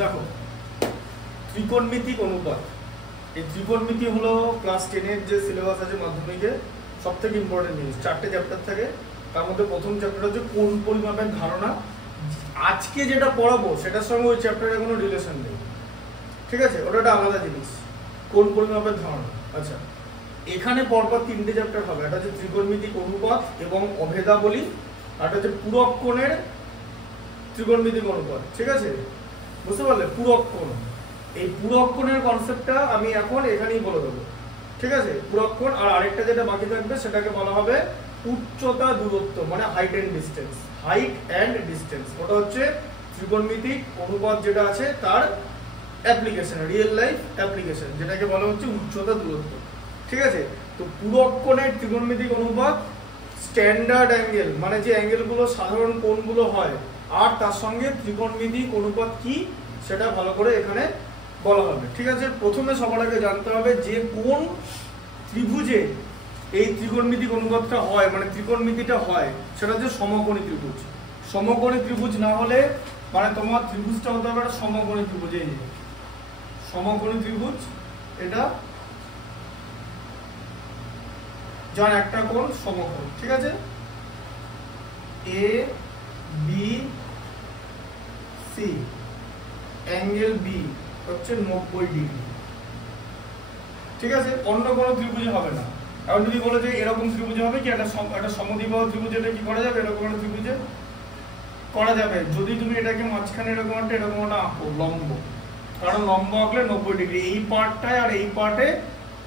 দেখো ত্রিকোণমিতিক অনুপাত, এই ত্রিকোণমিতি হলো ক্লাস 10 এর যে সিলেবাস আছে মাধ্যমিকে সবথেকে ইম্পর্টেন্ট জিনিস। 4টে চ্যাপ্টার থাকে, তার মধ্যে প্রথম চ্যাপ্টার হচ্ছে কোণ পরিমাপের ধারণা। আজকে যেটা পড়াবো সেটার সঙ্গে ওই চ্যাপ্টারের কোনো রিলেশন নেই, ঠিক আছে, ওটা একটা আলাদা জিনিস, কোণ পরিমাপের ধারণা। আচ্ছা, এখানে পরপর 3টে চ্যাপ্টার হবে, একটা হচ্ছে ত্রিকোণমিতিক অনুপাত এবং অভেদাবলী, আর একটা হচ্ছে পূরক কোণের ত্রিকোণমিতিক অনুপাত, ঠিক আছে, বুঝতে পারলে? পূরক কোণ, এই পূরক কোণের কনসেপ্টটা আমি এখন এখানেই বলে দেবো, ঠিক আছে, পূরক কোণ। আর আরেকটা যেটা বাকি থাকবে সেটাকে বলা হবে উচ্চতা দূরত্ব, মানে height and distance, height and distance. ওটা হচ্ছে ত্রিকোণমিতিক অনুপাত যেটা আছে তার অ্যাপ্লিকেশন, রিয়েল লাইফ অ্যাপ্লিকেশন, যেটাকে বলা হচ্ছে উচ্চতা দূরত্ব, ঠিক আছে। তো পূরক কোণের ত্রিকোণমিতিক অনুপাত স্ট্যান্ডার্ড অ্যাঙ্গেল, মানে যে অ্যাঙ্গেলগুলো সাধারণ কোণগুলো হয়, আর তার সঙ্গে ত্রিকোণমিতিক অনুপাত কি সেটা ভালো করে এখানে বলা হবে, ঠিক আছে। প্রথমে সবার আগে জানতে হবে যে কোন ত্রিভুজে এই ত্রিকোণমিতিক অনুপাতটা হয়, মানে ত্রিকোণমিতিটা হয়, সেটা হচ্ছে সমকোণী ত্রিভুজ। সমকোণী ত্রিভুজ না হলে মানে তোমার ত্রিভুজটা হতে হবে একটা সমকোণী ত্রিভুজ। এই যে সমকোণী ত্রিভুজ, এটা যার একটা কোণ সমকোণ, ঠিক আছে, A B C, angle B হচ্ছে 90 ডিগ্রি, ঠিক আছে। অন্য কোনো ত্রিভুজে হবে না। এখন যদি বলে যে এরকম ত্রিভুজে হবে কি, একটা সমদ্বিবাহু ত্রিভুজে এটা কি করা যাবে? এরকম একটা ত্রিভুজে করা যাবে যদি তুমি এটাকে মাঝখানে এরকম একটা আঁকো লম্ব, কারণ লম্ব আঁকলে 90 ডিগ্রি, এই পার্টটায় আর এই পার্টে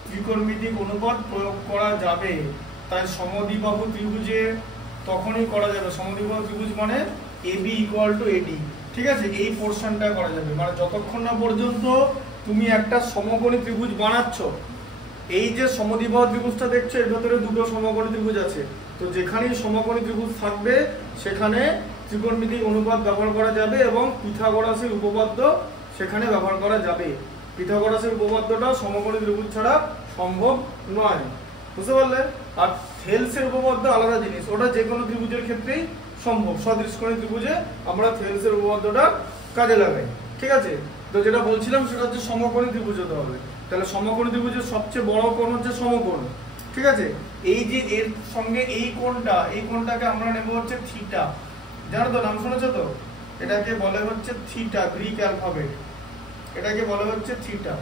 ত্রিকোণমিতিক অনুপাত প্রয়োগ করা যাবে। তাই সমদ্বিবাহু ত্রিভুজে তখনই করা যাবে, সমদ্বিবাহু ত্রিভুজ মানে এবি ইকুয়াল টু এডি, ঠিক আছে, এই পোর্শনটা করা যাবে। মানে যতক্ষণ না পর্যন্ত তুমি একটা সমকোণী ত্রিভুজ বানাচ্ছ, এই যে সমদ্বিবাহু ত্রিভুজটা দেখছো এর ভেতরে দুটো সমকোণী ত্রিভুজ আছে, তো যেখানেই সমকোণী ত্রিভুজ থাকবে সেখানে ত্রিকোণমিতিক অনুপাত ব্যবহার করা যাবে এবং পিথাগোরাসের উপপাদ্য সেখানে ব্যবহার করা যাবে। পিথাগোরাসের উপপাদ্যটা সমকোণী ত্রিভুজ ছাড়া সম্ভব নয়, বুঝতে পারলে? আর থেলসের উপপাদ্য আলাদা জিনিস, ওটা যে কোনো ত্রিভুজের ক্ষেত্রেই সম্ভব। সদৃশকোণী ত্রিভুজে আমরা থেলসের উপপাদ্যটা কাজে লাগাই, ঠিক আছে। তো যেটা বলছিলাম সেটা হচ্ছে সমকোণী ত্রিভুজ হতে হবে। তাহলে সমকোণী ত্রিভুজের সবচেয়ে বড় কোণ হচ্ছে সমকোণ, ঠিক আছে। এই যে এর সঙ্গে এই কোণটা, এই কোণটাকে আমরা নেব হচ্ছে থিটা, জানো তো, নাম শুনেছো তো? এটাকে বলে হচ্ছে থিটা, গ্রিক অ্যালফাবেট, এটাকে বলে হচ্ছে থিটা,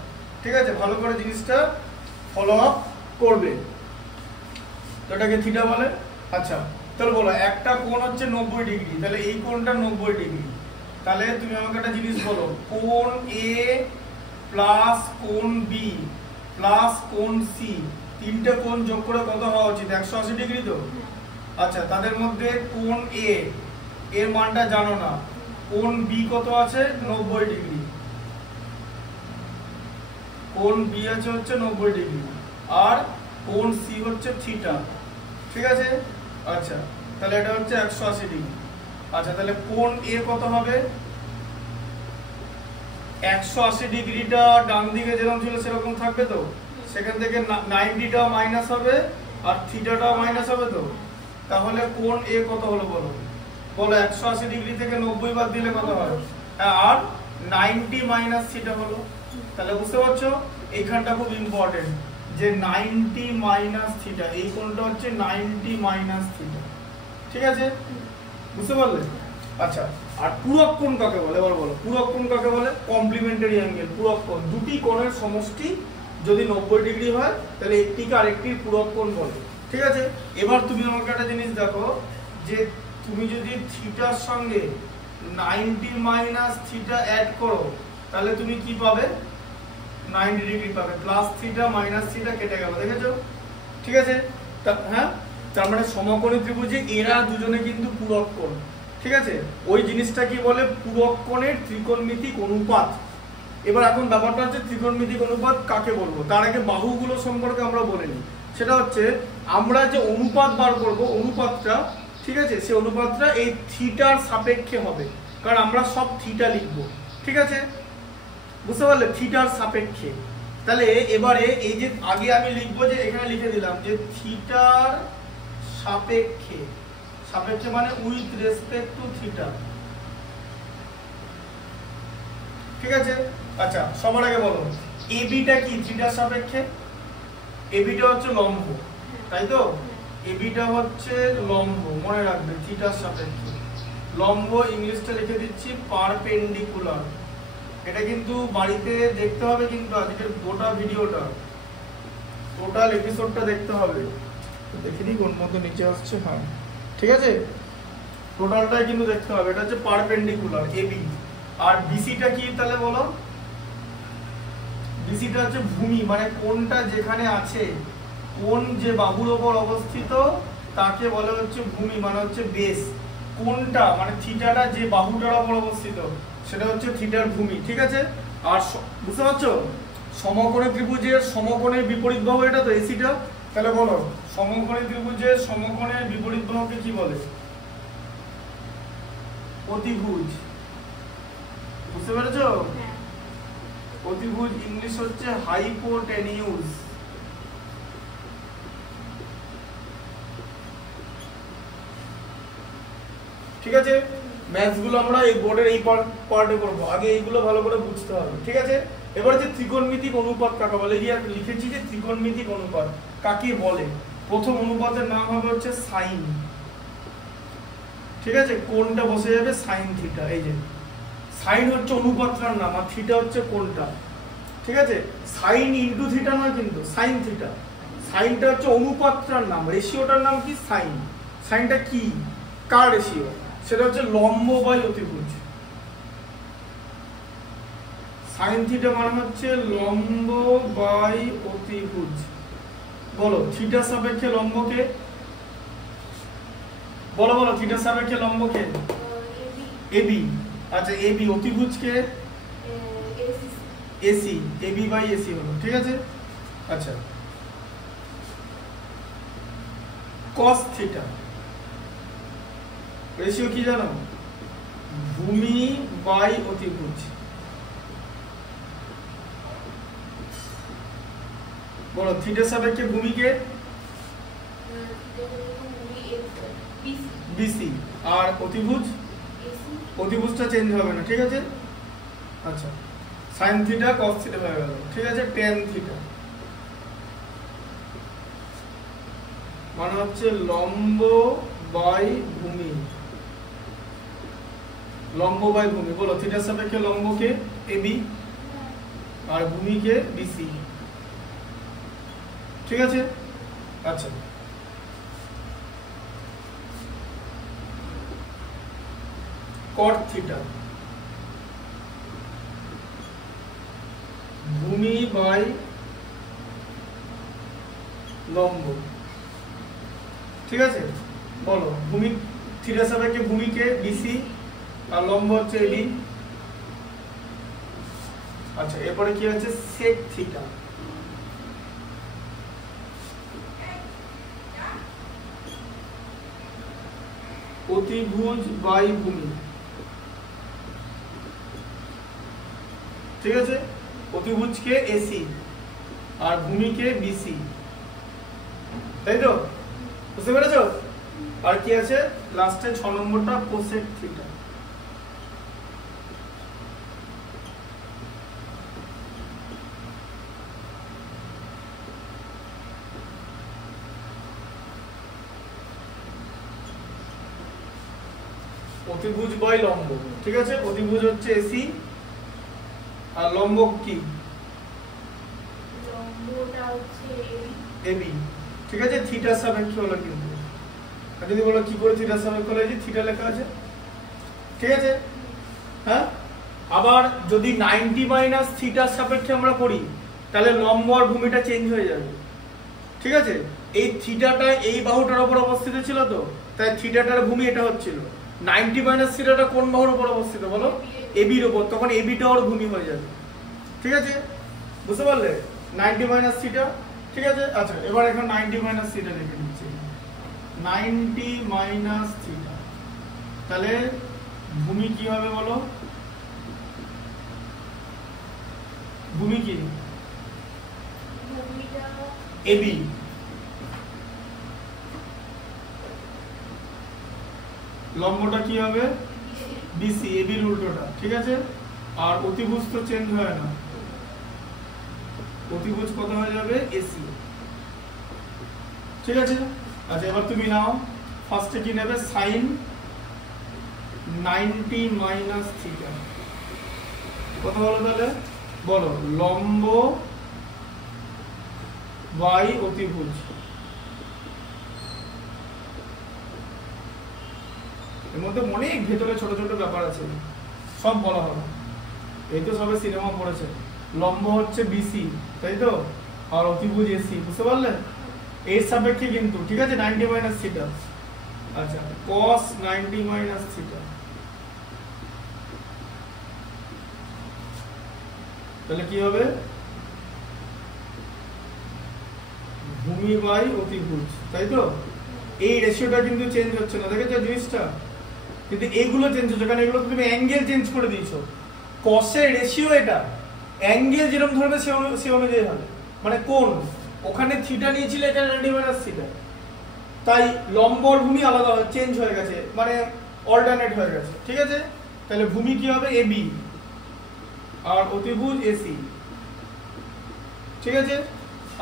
ঠিক আছে। ভালো করে জিনিসটা ফলো আপ করবে, তো এটাকে থিটা বলে। আচ্ছা, তাহলে বলো একটা কোণ হচ্ছে 90 ডিগ্রি, তাহলে এই কোণটা 90 ডিগ্রি। তাহলে তুমি আমাকে একটা জিনিস বলো, কোণ এ প্লাস কোণ বি প্লাস কোণ সি, তিনটে কোণ যোগ করে কত হওয়া উচিত? 180 ডিগ্রি তো? আচ্ছা, তাদের মধ্যে কোণ এ এর মানটা জানো না, কোণ বি কত আছে? 90 ডিগ্রি, কোণ বি আছে হচ্ছে 90 ডিগ্রি, আর কোণ সি হচ্ছে থিটা, ঠিক আছে। আচ্ছা, তাহলে এটা হচ্ছে 180 ডিগ্রি। আচ্ছা, তাহলে কোণ এ কত হবে? 180 ডিগ্রিটা ডান দিকে যেরকম ছিল সেরকম থাকবে তো, সেখান থেকে 90টা মাইনাস হবে আর থিটাটাও মাইনাস হবে তো, তাহলে কোণ এ কত হলো বলো? বলো 180 ডিগ্রি থেকে 90 বাদ দিলে কত হয়? আর 90 মাইনাস থিটা হলো। তাহলে বুঝতে পারছো এইখানটা খুব ইম্পর্টেন্ট, যে 90 মাইনাস থিটা, এই কোণটা হচ্ছে 90 মাইনাস থিটা, ঠিক আছে, বুঝতে পারলে? আচ্ছা, আর পূরক কোণ কাকে বলে এবার বলো? পূরক কোণ কাকে বলে? কমপ্লিমেন্টারি অ্যাঙ্গেল, পূরক কোণ, দুটি কোণের সমষ্টি যদি 90 ডিগ্রি হয় তাহলে একটিকে আরেকটির পূরক কোণ বলে, ঠিক আছে। এবার তুমি আমাকে একটা জিনিস দেখো, যে তুমি যদি থিটার সঙ্গে 90 মাইনাস থিটা অ্যাড করো তাহলে তুমি কি পাবে? 90 ডিগ্রি পাবে, প্লাস থিটা মাইনাস থিটা কেটে গেল, দেখেছো, ঠিক আছে। হ্যাঁ, তার মানে সমকোণী ত্রিভুজে এরা দুজনে কিন্তু পূরক কোণ, ঠিক আছে। ওই জিনিসটা কি বলে? পূরক কোণের ত্রিকোণমিতিক অনুপাত। এবার এখন ব্যাপারটা হচ্ছে ত্রিকোণমিতিক অনুপাত কাকে বলবো, তার আগে বাহুগুলো সম্পর্কে আমরা বলে নিই। সেটা হচ্ছে আমরা যে অনুপাত বার করব, অনুপাতটা, ঠিক আছে, সেই অনুপাতটা এই থিটার সাপেক্ষে হবে, কারণ আমরা সব থিটা লিখবো, ঠিক আছে, বুঝতে পারলে? থিটার সাপেক্ষে। তাহলে এবারে এই যে আগে আমি লিখবো, যে এখানে লিখে দিলাম যে থিটার সাপেক্ষে, সাপেক্ষে মানে উইথ রেসপেক্ট টু থিটা, ঠিক আছে। আচ্ছা সবার আগে বলো এবিটা কি থিটার সাপেক্ষে? এবিটা হচ্ছে লম্ব, তাই তো? এবিটা হচ্ছে লম্ব, মনে রাখবে থিটার সাপেক্ষে। লম্ব ইংলিশটা লিখে দিচ্ছি পারপেন্ডিকুলার। এটা কিন্তু বাড়িতে দেখতে হবে, কিন্তু আজকের গোটা ভিডিওটা টোটাল এপিসোডটা দেখতে হবে। দেখে দিই কোন মতো নিচে আসছে। হ্যাঁ ঠিক আছে, টোটালটাই কিন্তু দেখতে হবে। এটা হচ্ছে পারপেন্ডিকুলার এবি। আর বিসিটা কি তাহলে বলো? বিসিটা হচ্ছে ভূমি, মানে কোনটা যেখানে আছে, কোন যে বাহুর ওপর অবস্থিত তাকে বলে হচ্ছে ভূমি, মানে হচ্ছে বেস। কোনটা মানে থিটাটা যে বাহুটার ওপর অবস্থিত সেটা হচ্ছে থিটার ভূমি, ঠিক আছে। আর বুঝতে পারছো সমকোণী ত্রিভুজের সমকোণের বিপরীত বাহু এটা তো এসিটা। তাহলে বলো সমকোণী ত্রিভুজের সমকোণের বিপরীত বাহুকে কি বলে? অতিভুজ। বুঝতে পেরেছো? অতিভুজ ইংলিশ হচ্ছে হাইপোটেনিউস। ঠিক আছে, ম্যাথস গুলো আমরা এই বোর্ডের এই পার্টে করব, আগে এইগুলো ভালো করে বুঝতে হবে, ঠিক আছে। এবার যে ত্রিকোণমিতিক অনুপাত কাকে বলে, এই লিখেছি যে ত্রিকোণমিতিক অনুপাত কাকে বলে। প্রথম অনুপাতের নাম হবে হচ্ছে সাইন, ঠিক আছে। কোণটা বসে যাবে সাইন থিটা। এই যে সাইন হচ্ছে অনুপাতটার নাম আর থিটা হচ্ছে কোণটা, ঠিক আছে। সাইন ইনটু থিটা নয় কিন্তু, সাইন থিটা। সাইনটা হচ্ছে অনুপাতটার নাম, রেশিওটার নাম কি সাইন। সাইনটা কি, কার রেশিও? সেটা হচ্ছে লম্ব বাই অতিভুজ। সাইন থিটা মানে হচ্ছে লম্ব বাই অতিভুজ। বলো থিটার সাপেক্ষে লম্বকে বলো, বলো থিটার সাপেক্ষে লম্বকে এবি। আচ্ছা এবি, অতিভুজকে এসি, এবি বাই এসি হলো, ঠিক আছে। আচ্ছা cos থিটা রেশিও কি জানো? ভূমি বাই অতিভুজ। বলো থিটার সাপেক্ষে ভূমিকে বিসি, আর অতিভুজ অতিভুজটা চেঞ্জ হবে না, ঠিক আছে। আচ্ছা সাইন থিটা কস থিটা হয়ে গেল, ঠিক আছে। টেন থিটা মানে হচ্ছে লম্ব বাই ভূমি, লম্ব বাই ভূমি। বলো থিটার সাপেক্ষে লম্বকে এবি আর ভূমিকে বিসি, ঠিক আছে। আচ্ছা কট থিটা ভূমি বাই লম্ব, ঠিক আছে। বলো ভূমি থিটার সাপেক্ষে ভূমিকে বিসি আর লম্ব হচ্ছে এবি। আচ্ছা এরপরে কি আছে? সেক থিটা অতিভুজ বাই ভূমি, ঠিক আছে। অতিভুজকে এসি আর ভূমিকে বিসি, তাই তো? বুঝতে পেরেছো? আর কি আছে লাস্টে 6 নম্বরটা কোসেক থিটা। অতিভুজ বাই লম্ব, ঠিক আছে। অতিভুজ হচ্ছে এসি আর লম্ব কি? লম্বটা হচ্ছে এবি, ঠিক আছে। থিটার সাপেক্ষে হলো কিন্তু। আর যদি বলো কি করে থিটার সাপেক্ষে হলো, এই যে থিটা লেখা আছে, ঠিক আছে। হ্যাঁ আবার যদি 90 মাইনাস থিটার সাপেক্ষে আমরা করি তাহলে লম্ব আর ভূমিটা চেঞ্জ হয়ে যাবে, ঠিক আছে। এই থিটাটা এই বাহুটার উপর অবস্থিত ছিল তো, তাই থিটাটার ভূমি এটা হচ্ছিল। 90 মাইনাস থিটাটা কোন বাহুর উপর অবস্থিত বলো? এবির উপর, তখন এবিটা ওর ভূমি হয়ে যাবে, ঠিক আছে। বুঝতে পারলে? 90 মাইনাস থিটা, ঠিক আছে। আচ্ছা এবার এখন 90 মাইনাস থিটা লিখে দিচ্ছি। 90 মাইনাস থিটা, তাহলে ভূমি কি হবে বলো? ভূমি কি? এবি, লম্বটা কি হবে? বিসি, এবির উল্টোটা, ঠিক আছে। আর অতিভুজ তো চেঞ্জ হয় না, অতিভুজ কত হয়ে যাবে এসি। ঠিক আছে, আচ্ছা এবার তুমি নাও ফার্স্টে কি নেবে সাইন 90 মাইনাস থিটা, কত বলো তাহলে বলো, লম্ব বাই অতিভুজ। এর মধ্যে অনেক ভেতরে ছোট ছোট ব্যাপার আছে, সব বলা হবে। এই তো সবে সিনেমা পড়েছে, লম্ব হচ্ছে বিসি তাই তো, আর অতিভুজ এসি, বুঝতে পারলে? এর সাপেক্ষে কিন্তু, ঠিক আছে, 90 মাইনাস থিটা। আচ্ছা cos 90 মাইনাস থিটা, তাহলে কি হবে ভূমি বাই অতিভুজ, তাই তো? এই রেশিওটা কিন্তু চেঞ্জ হচ্ছে না, দেখেছো জিনিসটা? কিন্তু এইগুলো চেঞ্জ হচ্ছে, কারণ এগুলো তুমি অ্যাঙ্গেল চেঞ্জ করে দিয়েছো। কসের রেশিও এটা, অ্যাঙ্গেল যেরকম ধরবে সে অনুযায়ী হবে। মানে কোন ওখানে থিটা নিয়েছিল, এটা 90 মাইনাস থিটা, তাই লম্ব আর ভূমি আলাদা চেঞ্জ হয়ে গেছে, মানে অল্টারনেট হয়ে গেছে। ঠিক আছে, তাহলে ভূমি কি হবে এবি আর অতিভুজ এসি। ঠিক আছে,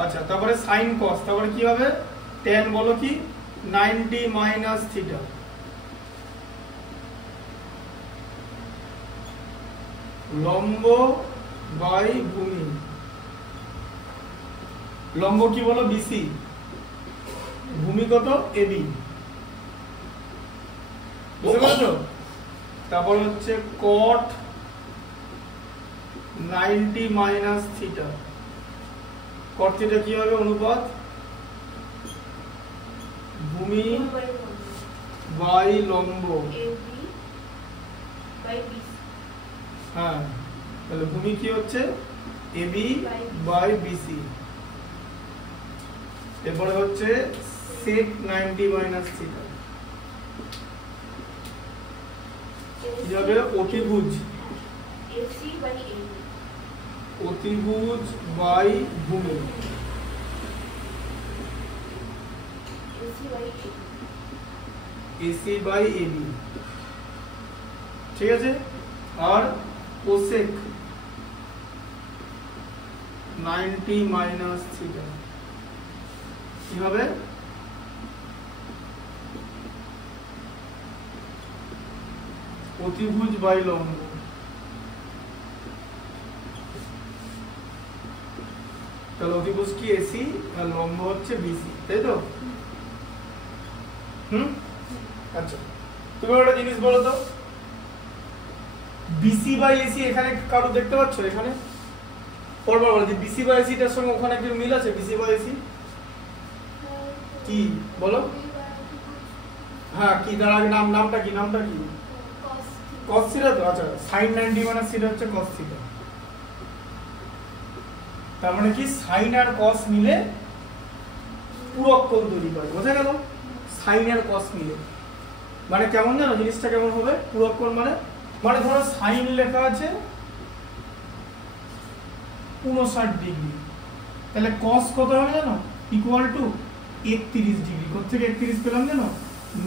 আচ্ছা তারপরে সাইন কস, তারপরে কি হবে tan বলো কি 90 মাইনাস থিটা, লম্ব বাই ভূমি, লম্ব কি বলো বিসি, ভূমি কত এবি, বুঝতে পারছো? তারপর হচ্ছে cot 90 minus theta, cot theta কি হবে অনুপাত ভূমি বাই লম্ব, হ্যাঁ তাহলে ভূমি কি হচ্ছে এবি বাই বিসি। এরপরে হচ্ছে sec 90 মাইনাস থিটা, কি হবে অতিভুজ, অতিভুজ বাই ভূমি, এসি বাই এবি। ঠিক আছে, আর কোসেক 90 মাইনাস থিটা কি হবে অতিভুজ বাই লম্ব, তাহলে অতিভুজ কি এসি আর লম্ব হচ্ছে বিসি, তাই তো? আচ্ছা তুমি একটা জিনিস বলো তো, বিসি বাই এসি এখানে কারো দেখতে পাচ্ছ? এখানে পরবার বলো যে বিসি বাই এসি টার সঙ্গে ওখানে কি মিল আছে? বিসি বাই এসি কি বলো? হ্যাঁ কি তার আগে নামটা কি cos থিটা তো। আচ্ছা sin 90 মাইনাস থিটা হচ্ছে cos থিটা, তার মানে কি sin আর cos মিলে পূরক কোণ তৈরি করে, বোঝা গেল? sin আর cos মিলে মানে কেমন জানো জিনিসটা কেমন হবে পূরক কোণ, মানে ধরো sin লেখা আছে 59 ডিগ্রি, তাহলে cos কত হবে জানো? Equal to 31 degree. কোথা থেকে 31 পেলাম জানো?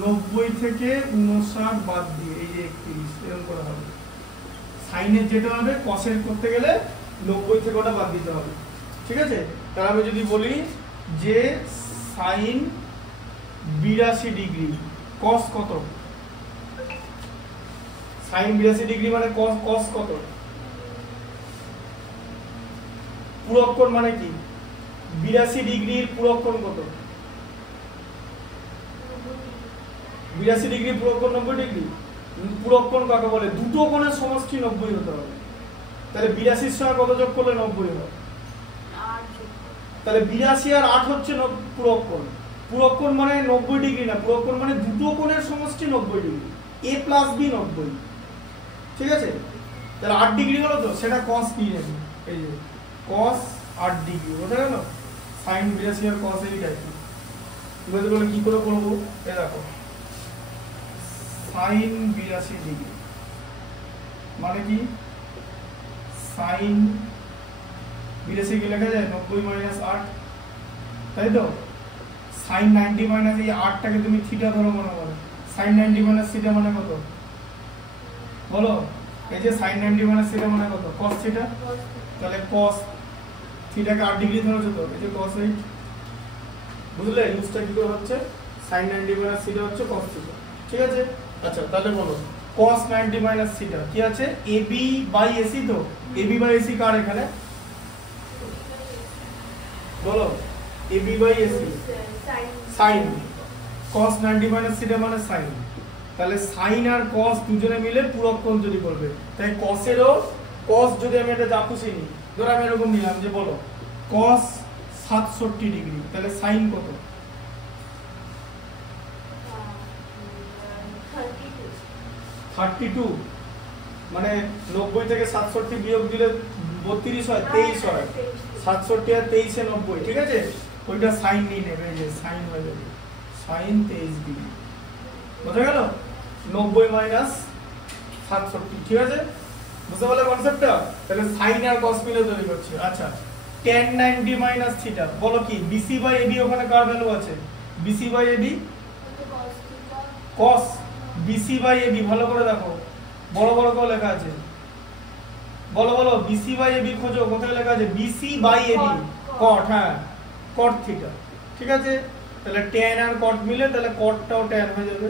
90 থেকে 59 বাদ দিয়ে এই যে 31, এরকম করা হবে। সাইনের যেটা হবে কসের করতে গেলে 90 থেকে ওটা বাদ দিতে হবে। ঠিক আছে, তাহলে আমি যদি বলি যে সাইন 82 ডিগ্রি, কস কত? সাইন 82 ডিগ্রি মানে কস কত? পূরক কোণ মানে কি? 82 ডিগ্রির পূরক কোণ কত? 82 ডিগ্রি পূরক কোণ 90 ডিগ্রি। পূরক কোণ কাকে বলে? দুটো কোণের সমষ্টি 90 হতে হবে। তাহলে 82 এর সঙ্গে কত যোগ করলে 90 হবে? 8। তাহলে 82 আর 8 হচ্ছে পূরক কোণ। পূরক কোণ মানে 90 ডিগ্রি না, পূরক কোণ মানে দুটো কোণের সমষ্টি 90 ডিগ্রি, a প্লাস b 90। ঠিক আছে, তাহলে 8 ডিগ্রি হলো তো, সেটা cos নিয়ে যাবে, এই যে cos 8 ডিগ্রি, বুঝা গেল? sin 82 আর cos এই টাইপ। এবার বলে কি করে করব? এই দেখো sin 82 ডিগ্রি মানে কি? sin 82 কি লেখা যায়? 90 মাইনাস 8, তাই তো? sin 90 মাইনাস এই 8টাকে তুমি থিটা ধরো মনে করো, sin 90 মাইনাস থিটা মানে কত বলো? এই যে sin 90 মাইনাস থিটা মানে কত cos থিটা, তাহলে cos থিটাকে 8 ডিগ্রি ধরেছো তো, এই যে cos 8, বুঝলে ইউজটা কি করে হচ্ছে, sin 90 মাইনাস থিটা হচ্ছে cos থিটা, ঠিক আছে। আচ্ছা তাহলে বলো cos 90 মাইনাস থিটা কি আছে, ab বাই ac, তো ab বাই ac কার এখানে বলো, ab by ac sin cos 90 minus theta মানে sin, তাহলে sin আর cos দুজনে মিলে পূরক কোণ তৈরি করবে, তাই cos এরও cos যদি আমি এটা যা খুশি নিই, ধরো আমি এরকম নিলাম যে বলো cos 67 ডিগ্রি, তাহলে sin কত, 32, মানে 90 থেকে 67 বিয়োগ দিলে 32 হয়, 23 হয়, 67 আর 23 এ 90, ঠিক আছে, ওইটা sin নিয়ে নেবে, এই যে sin হয়ে যাবে sin 23 ডিগ্রি, বুঝা গেল, 90 মাইনাস 67, ঠিক আছে, বুঝতে পারলে কনসেপ্টটা, তাহলে sin আর cos মিলে তৈরি করছে। আচ্ছা tan 90 মাইনাস থিটা বলো কি, BC বাই AB ওখানে কার ভ্যালু আছে, BC by AB cos, BC by AB ভালো করে দেখো, বড় বড় করে লেখা আছে, বলো বলো BC বাই AB খোঁজো, কোথায় লেখা আছে, BC বাই AB cot, হ্যাঁ cot থিটা, ঠিক আছে, তাহলে tan আর cot মিলে তাহলে cotটাও tan হয়ে যাবে,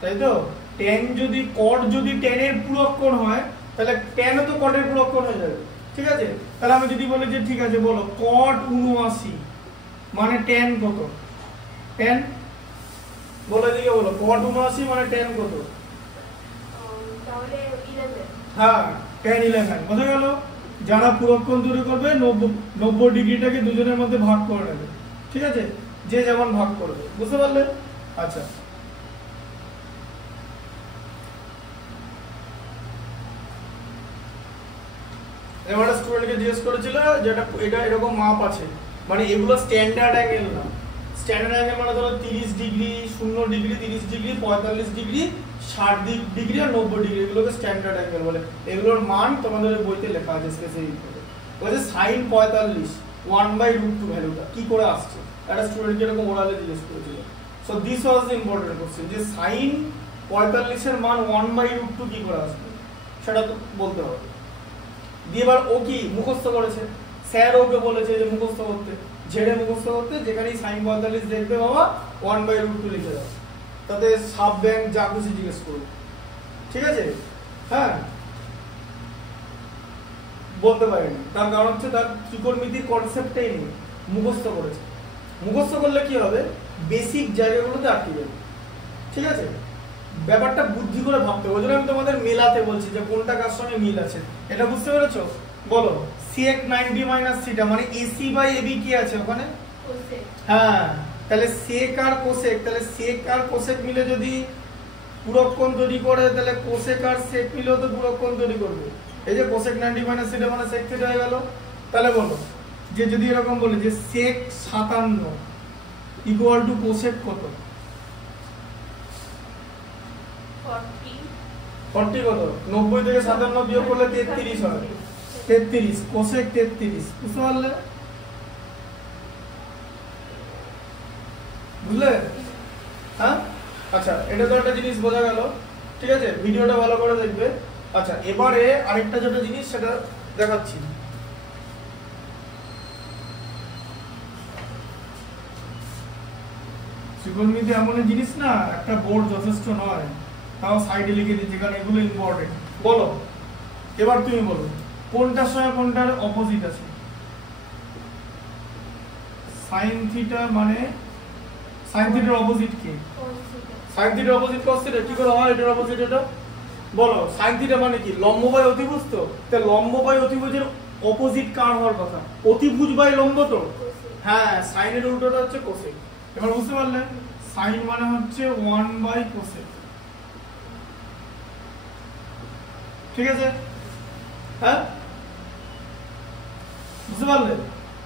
তাই তো, tan যদি cot যদি tan এর পূরক কোণ হয় তাহলে tan ও তো cot এর পূরক কোণ হয়ে যাবে, ঠিক আছে, তাহলে আমি যদি বলি যে ঠিক আছে বলো cot 79 মানে tan কত, tan বলে দিকে বলো cot 79 মানে tan কত, তাহলে 11, হ্যাঁ tan 11, বোঝা গেল, যারা পূরক কোণ তৈরি করবে 90 ডিগ্রিটাকে দুজনের মধ্যে ভাগ করে নেবে, ঠিক আছে, যে যেমন ভাগ করবে, বুঝতে পারলে। আচ্ছা এবারে স্টুডেন্টকে জিজ্ঞেস করেছিল যে এটা এরকম মাপ আছে, মানে এগুলো স্ট্যান্ডার্ড অ্যাঙ্গেল না, স্ট্যান্ডার্ড অ্যাঙ্গেল মানে ধরো 30 degree, 0 degree, 30 degree, 45 degree, 60 degree আর 90 ডিগ্রি, এগুলোকে স্ট্যান্ডার্ড অ্যাঙ্গেল বলে, এগুলোর মান তোমাদের বইতে লেখা আছে স্পেসিফিক করে, বলছে sin 45 1/√2 ভ্যালুটা কি করে আসছে, একটা স্টুডেন্টকে এরকম ওরালে জিজ্ঞেস করেছিল, so this was the important question, যে sin 45 এর মান 1/√2 কি করে আসবে সেটা তো বলতে হবে, দিয়ে এবার ও কি মুখস্থ করেছে, স্যার ওকে বলেছে যে মুখস্থ করতে, ঝেড়ে মুখস্থ করতে, যেখানেই sin 45 দেখবে বাবা 1/√2 লিখে দাও, তাতে সাব ব্যাংক যা খুশি জিজ্ঞেস করবে, ঠিক আছে, হ্যাঁ বলতে পারেনি, তার কারণ হচ্ছে তার ত্রিকোণমিতির কনসেপ্টটাই নেই, মুখস্থ করেছে, মুখস্থ করলে কি হবে, বেসিক জায়গাগুলোতে আটকে যাবে, ঠিক আছে, ব্যাপারটা বুদ্ধি করে ভাবতে হবে, ওই জন্য আমি তোমাদের মেলাতে বলছি যে কোনটা কার সঙ্গে মিল আছে, এটা বুঝতে পেরেছো, বলো sec 90 মাইনাস থিটা মানে AC বাই AB কি আছে ওখানে, cosec, হ্যাঁ তাহলে sec আর cosec, তাহলে sec আর cosec মিলে যদি পূরক কোণ তৈরি করে তাহলে cosec আর sec মিলেও তো পূরক কোণ তৈরি করবে, এই যে cosec 90 মাইনাস থিটা মানে sec থিটা হয়ে গেল, তাহলে বলো যে যদি এরকম বলি যে sec 57 ইকুয়াল টু cosec কত, 40 কত, 90 থেকে 57 বিয়োগ করলে 33 হয়, 33 cosec 33, বুঝতে পারলে, বুঝলে, হ্যাঁ আচ্ছা এটা তো একটা জিনিস বোঝা গেল, ঠিক আছে, ভিডিওটা ভালো করে দেখবে। আচ্ছা এবারে আরেকটা যেটা জিনিস সেটা দেখাচ্ছি, ত্রিকোণমিতি এমন জিনিস না, একটা বোর্ড যথেষ্ট নয়, তাও সাইডে লিখে দিচ্ছি কারণ এগুলো ইম্পর্টেন্ট, বলো এবার তুমি বলো কোনটার সঙ্গে কোনটার অপোজিট আছে, sin থিটা মানে sin থিটার অপোজিট কি, sin থিটার অপোজিট cos থিটা, কি করে হয় এটার অপোজিট এটা বলো, sin থিটা মানে কি লম্ব বাই অতিভুজ, তো তাহলে লম্ব বাই অতিভুজের অপোজিট কার হওয়ার কথা, অতিভুজ বাই লম্ব, তো হ্যাঁ sin এর উল্টোটা হচ্ছে cosec, এবার বুঝতে পারলে sin মানে হচ্ছে 1/cosec, ঠিক আছে, হ্যাঁ বুঝতে পারলে,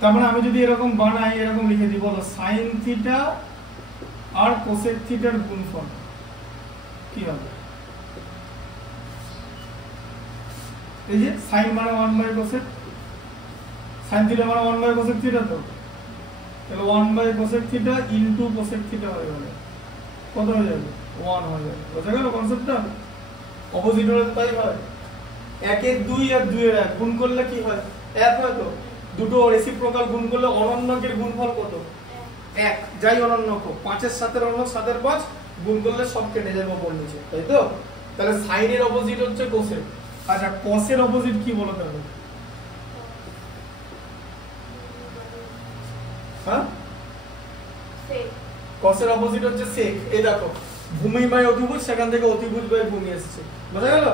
তার মানে আমি যদি এরকম বানাই, এরকম লিখে দিই, বলো sin থিটা আর cosec থিটার গুণফল কি হবে, এই যে sin মানে 1/cosec, sin থিটা মানে 1/cosec থিটা, তো তাহলে 1/cosec theta into cosec theta হয়ে গেল, কত হয়ে যাবে 1 হয়ে যাবে, বুঝা গেল কনসেপ্টটা, অপোজিট হলে তাই হয়, 1 এর 2 আর 2 এর 1 গুণ করলে কি হয় 1 হয় তো দুটো রেসিপ্রোকাল গুণ করলে অনন্যকের গুণফল কত 1 যাই অনন্যক 5 এর সাথে অনন্য 7 এর 5 গুণ করলে সব কেটে যাবে উপর নিচে তাই তো তাহলে সাইনের অপোজিট হচ্ছে কোসেক আচ্ছা কসের অপোজিট কি বলো তাহলে হ্যাঁ সেক কসের অপোজিট হচ্ছে সেক এই দেখো ভূমি বাই অতিভুজ সেখান থেকে অতিভুজ বাই ভূমি এসেছে বুঝা গেল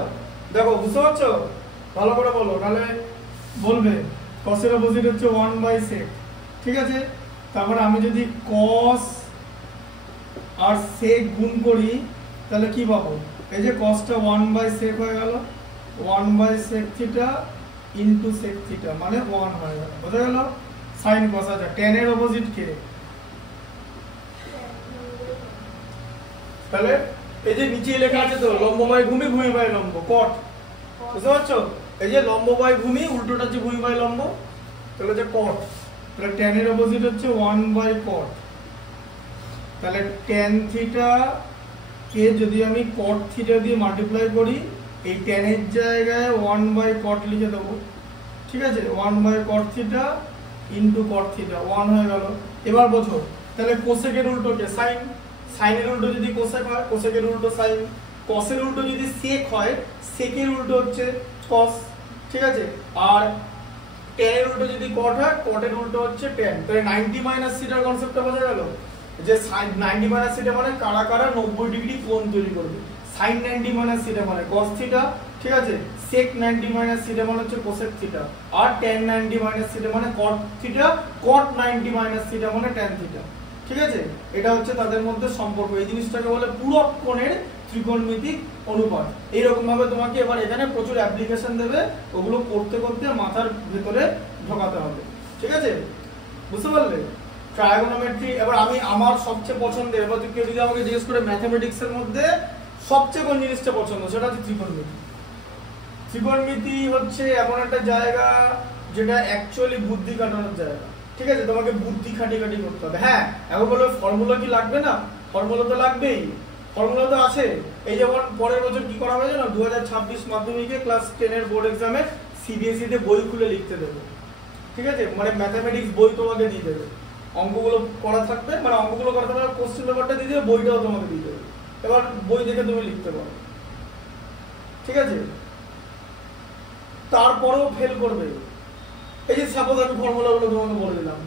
দেখো বুঝতে পারছো ভালো করে বলো তাহলে বলবে কসের অপোজিট হচ্ছে 1 বাই সেক ঠিক আছে তারপরে আমি যদি কস আর সেক গুণ করি তাহলে কি পাবো এই যে কসটা 1 বাই সেক হয়ে গেল 1 by sec theta into sec theta মানে 1 হয়ে গেল বুঝা গেল সাইন কস আছে tan এর অপোজিট কে তাহলে এই যে নিচে লেখা আছে তো লম্ব বাই ভূমি ভূমি বাই লম্ব কট বুঝতে পারছো এই যে লম্ব বাই ভূমি উল্টোটা হচ্ছে ভূমি বাই লম্ব তাহলে যে কট তাহলে tan এর অপোজিট হচ্ছে 1 বাই কট তাহলে tan থিটা কে যদি আমি cot থিটা দিয়ে মাল্টিপ্লাই করি এই tan এর জায়গায় 1 বাই cot লিখে দেবো ঠিক আছে 1 by cot theta into cot theta 1 হয়ে গেল এবার বোঝো তাহলে কোসেকের উল্টো কে সাইন সাইনের উল্টো যদি কোসেক হয় কোসেকের উল্টো সাইন কসের উল্টো যদি সেক হয় সেকের উল্টো হচ্ছে কস ঠিক আছে আর tan এর উল্টো যদি cot হয় cot এর উল্টো হচ্ছে tan তাহলে 90 মাইনাস থিটার কনসেপ্টটা বোঝা গেল যে sin 90 মাইনাস থিটা মানে কারা কারা 90 ডিগ্রি কোণ তৈরি করবে sin 90 মাইনাস থিটা মানে cos থিটা ঠিক আছে sec 90 মাইনাস থিটা মানে হচ্ছে cosec থিটা আর tan 90 মাইনাস থিটা মানে cot theta cot 90 minus theta মানে tan থিটা ঠিক আছে এটা হচ্ছে তাদের মধ্যে সম্পর্ক এই জিনিসটাকে বলে পূরক কোণের ত্রিকোণমিতিক অনুপাত এই রকম ভাবে তোমাকে এবার এখানে প্রচুর অ্যাপ্লিকেশন দেবে ওগুলো করতে করতে মাথার ভিতরে ঢোকাতে হবে ঠিক আছে বুঝতে পারলে ট্রাইগোনোমেট্রি এবার আমি আমার সবচেয়ে পছন্দের এবার কেউ যদি আমাকে জিজ্ঞেস করে ম্যাথমেটিক্স এর মধ্যে সবচেয়ে কোন জিনিসটা পছন্দ সেটা হচ্ছে ত্রিকোণমিতি ত্রিকোণমিতি হচ্ছে এমন একটা জায়গা যেটা অ্যাকচুয়ালি বুদ্ধি কাটানোর জায়গা ঠিক আছে তোমাকে বুদ্ধি খাটাখাটি করতে হবে হ্যাঁ এখন বলবে ফর্মুলা কি লাগবে না ফর্মুলা তো লাগবেই ফর্মুলা তো আছে এই যেমন পরের বছর কি করা হবে জানো 2026 মাধ্যমিকে ক্লাস 10 এর বোর্ড এক্সামে সিবিএসই তে বই খুলে লিখতে দেবে ঠিক আছে মানে ম্যাথমেটিক্স বই তোমাকে দিয়ে দেবে অঙ্কগুলো করা থাকবে মানে অঙ্কগুলো করা থাকবে কোশ্চেন পেপারটা দিয়ে দেবে বইটাও তোমাকে দিয়ে দেবে এবার বই দেখে তুমি লিখতে পারো ঠিক আছে তারপরেও ফেল করবে এই যে সাপোজ আমি ফর্মুলাগুলো তোমাকে বলে দিলাম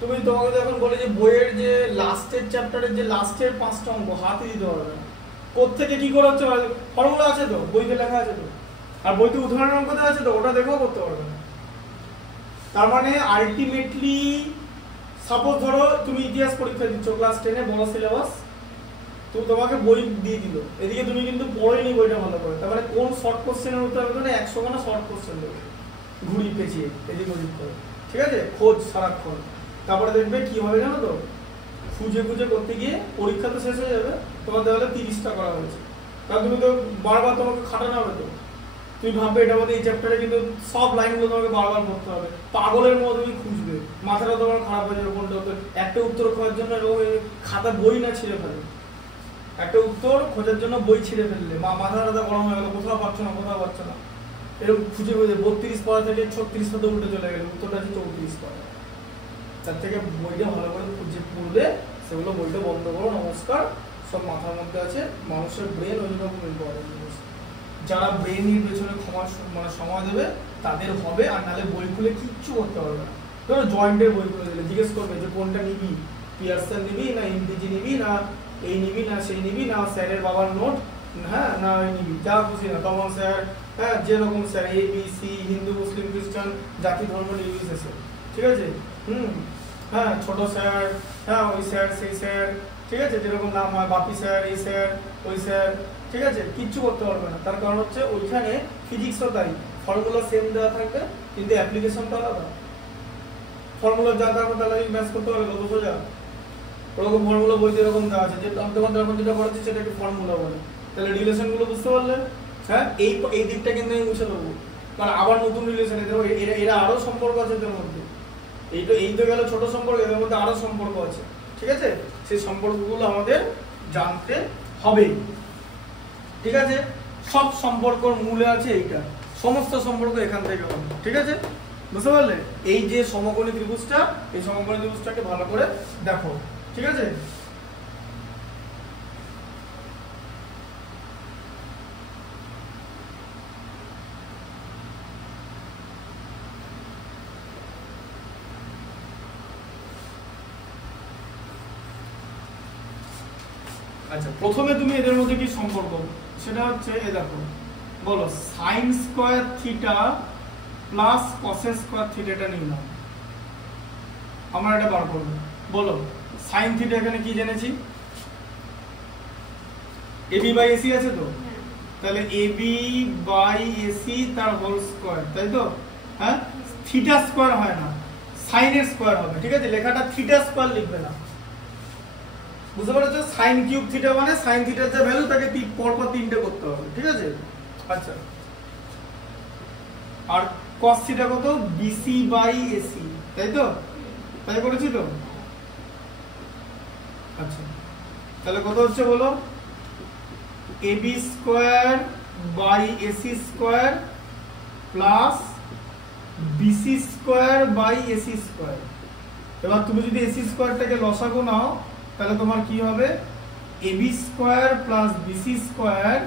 তুমি তোমাকে যখন বলে যে বইয়ের যে লাস্টের চ্যাপ্টারের যে লাস্টের 5টা অঙ্ক হাতে দিতে পারবে না কোত্থেকে কি করে হচ্ছে ফর্মুলা আছে তো বইতে লেখা আছে তো আর বইতে উদাহরণ অঙ্ক দেওয়া আছে তো ওটা দেখেও করতে পারবে না তার মানে আলটিমেটলি সাপোজ ধরো তুমি ইতিহাস পরীক্ষা দিচ্ছ ক্লাস 10 এ বড় সিলেবাস তো তোমাকে বই দিয়ে দিল এদিকে তুমি কিন্তু পড়োইনি বইটা ভালো করে তার মানে কোন শর্ট কোশ্চেনের উত্তর হবে না 100 খানা শর্ট কোশ্চেন দেবে ঘুরি পেঁচিয়ে এদিক ওদিক করে ঠিক আছে খোঁজ সারাক্ষণ তারপরে দেখবে কি হবে জানো তো খুঁজে খুঁজে করতে গিয়ে পরীক্ষা তো শেষ হয়ে যাবে তোমার দেওয়ালে 30টা করা হয়েছে কারণ তুমি তো বারবার তোমাকে খাটানো হবে তো তুমি ভাববে এটা মধ্যে এই চ্যাপ্টারে কিন্তু সব লাইনগুলো তোমাকে বারবার পড়তে হবে পাগলের মতো তুমি খুঁজবে মাথাটা তোমার খারাপ হয়ে যাবে কোনটা উত্তর একটা উত্তর খোঁজার জন্য খাতা বই না ছিঁড়ে ফেলে একটা উত্তর খোঁজার জন্য বই ছিঁড়ে ফেললে মাথা গরম হয়ে গেল কোথাও পাচ্ছ না এরকম খুঁজে খুঁজে 32 পারা থেকে 36 পাতে উল্টে চলে গেল উত্তরটা আছে 34 পারা তার থেকে বইটা ভালো করে খুঁজে পড়বে সেগুলো বইটা বন্ধ করো নমস্কার সব মাথার মধ্যে আছে মানুষের ব্রেন ওই রকম ইম্পর্টেন্ট জিনিস যারা ব্রেনের পেছনে সময় দেবে তাদের হবে আর নাহলে বই খুলে কিচ্ছু করতে পারবে না ধরো জয়েন্টের বই খুলে দিলে জিজ্ঞেস করবে যে কোনটা নিবি পিয়ারসন নিবি না এমপিজি নিবি না এই নিবি না সেই নিবি না স্যারের বাবার নোট হ্যাঁ না ওই নিবি যা খুশি না তখন স্যার হ্যাঁ যেরকম sir A B C Hindu মুসলিম খ্রিস্টান জাতি ধর্ম নির্বিশেষে ঠিক আছে হ্যাঁ ছোট স্যার হ্যাঁ ওই স্যার সেই স্যার ঠিক আছে যেরকম নাম হয় বাপি স্যার এই স্যার ওই স্যার ঠিক আছে কিচ্ছু করতে পারবে না তার কারণ হচ্ছে ওইখানে ফিজিক্সও তাই ফর্মুলা সেম দেওয়া থাকবে কিন্তু অ্যাপ্লিকেশনটা আলাদা ফর্মুলা যা থাকবে তাহলে ম্যাচ করতে পারবে কত সোজা ওরকম ফর্মুলা বইতে এরকম দেওয়া আছে যে তোমাদের এখন যেটা করাচ্ছি সেটা একটু ফর্মুলা বলে তাহলে রিলেশনগুলো বুঝতে পারলে হ্যাঁ এই দিকটা কিন্তু আমি মুছে দেবো কারণ আবার নতুন রিলেশন এরা আরো সম্পর্ক আছে এদের মধ্যে এই তো গেল ছোট সম্পর্ক এদের মধ্যে আরো সম্পর্ক আছে ঠিক আছে সেই সম্পর্কগুলো আমাদের জানতে হবে ঠিক আছে সব সম্পর্কর মূলে আছে এইটা সমস্ত সম্পর্ক এখান থেকে হবে, ঠিক আছে? বুঝতে পারলে? এই যে সমকোণী ত্রিভুজটা, এই সমকোণী ত্রিভুজটাকে ভালো করে দেখো, ঠিক আছে? আচ্ছা, প্রথমে তুমি এদের মধ্যে কি সম্পর্ক, সেটা হচ্ছে এই দেখো, বলো সাইন স্কয়ার থিটা প্লাস কসের স্কয়ার থিটা, এটা নিলাম আমরা, এটা বার করবো। বলো সাইন থিটা এখানে কি জেনেছি, এবি বাই এসি আছে তো, তাহলে এবি বাই এসি তার হোল স্কয়ার, তাই তো? হ্যাঁ, থিটা স্কয়ার হয় না, সাইনের স্কয়ার হবে, ঠিক আছে? লেখাটা থিটা স্কয়ার লিখবে না, বুঝতে পারছো? সাইন কিউব থিটা মানে সাইন থিটার যে ভ্যালু তাকে পরপর তিনটে করতে হবে, ঠিক আছে? আচ্ছা, আর cos থিটা কত, বিসি বাই এসি, তাই তো? তাই করেছি তো? আচ্ছা, তাহলে কত হচ্ছে বলো, AB square by AC square plus BC square by AC square. এবার তুমি যদি এসি স্কয়ারটাকে লসাগু নাও, তাহলে তোমার কি হবে, AB square plus BC square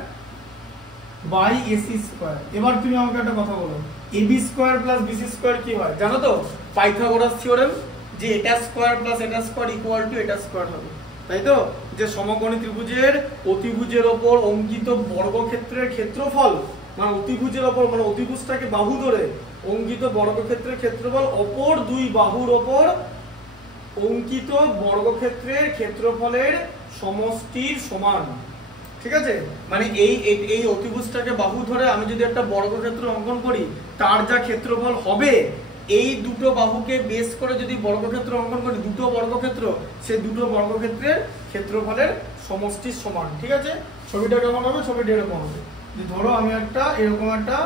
by AC square. এবার তুমি আমাকে একটা কথা বলো, AB square plus BC square কি হয় জানো তো? পাইথাগোরাস থিওরেম, যে এটা স্কয়ার প্লাস এটা স্কয়ার ইকুয়াল টু এটা স্কয়ার হবে, তাই তো? যে সমকোণী ত্রিভুজের অতিভুজের ওপর অঙ্কিত বর্গক্ষেত্রের ক্ষেত্রফল, মানে অতিভুজের ওপর, মানে অতিভুজটাকে বাহু ধরে অঙ্কিত বর্গক্ষেত্রের ক্ষেত্রফল অপর দুই বাহুর ওপর অঙ্কিত বর্গক্ষেত্রের ক্ষেত্রফলের সমষ্টির সমান, ঠিক আছে? মানে এই অতিভুজটাকে বাহু ধরে আমি যদি একটা বর্গক্ষেত্র অঙ্কন করি, তার যা ক্ষেত্রফল হবে, এই দুটো বাহুকে বেস করে যদি বর্গক্ষেত্র অঙ্কন করি, দুটো বর্গক্ষেত্র, সেই দুটো বর্গক্ষেত্রের ক্ষেত্রফলের সমষ্টির সমান, ঠিক আছে? ছবিটা কেমন হবে, ছবিটা এরকম হবে, যে ধরো আমি একটা এরকম একটা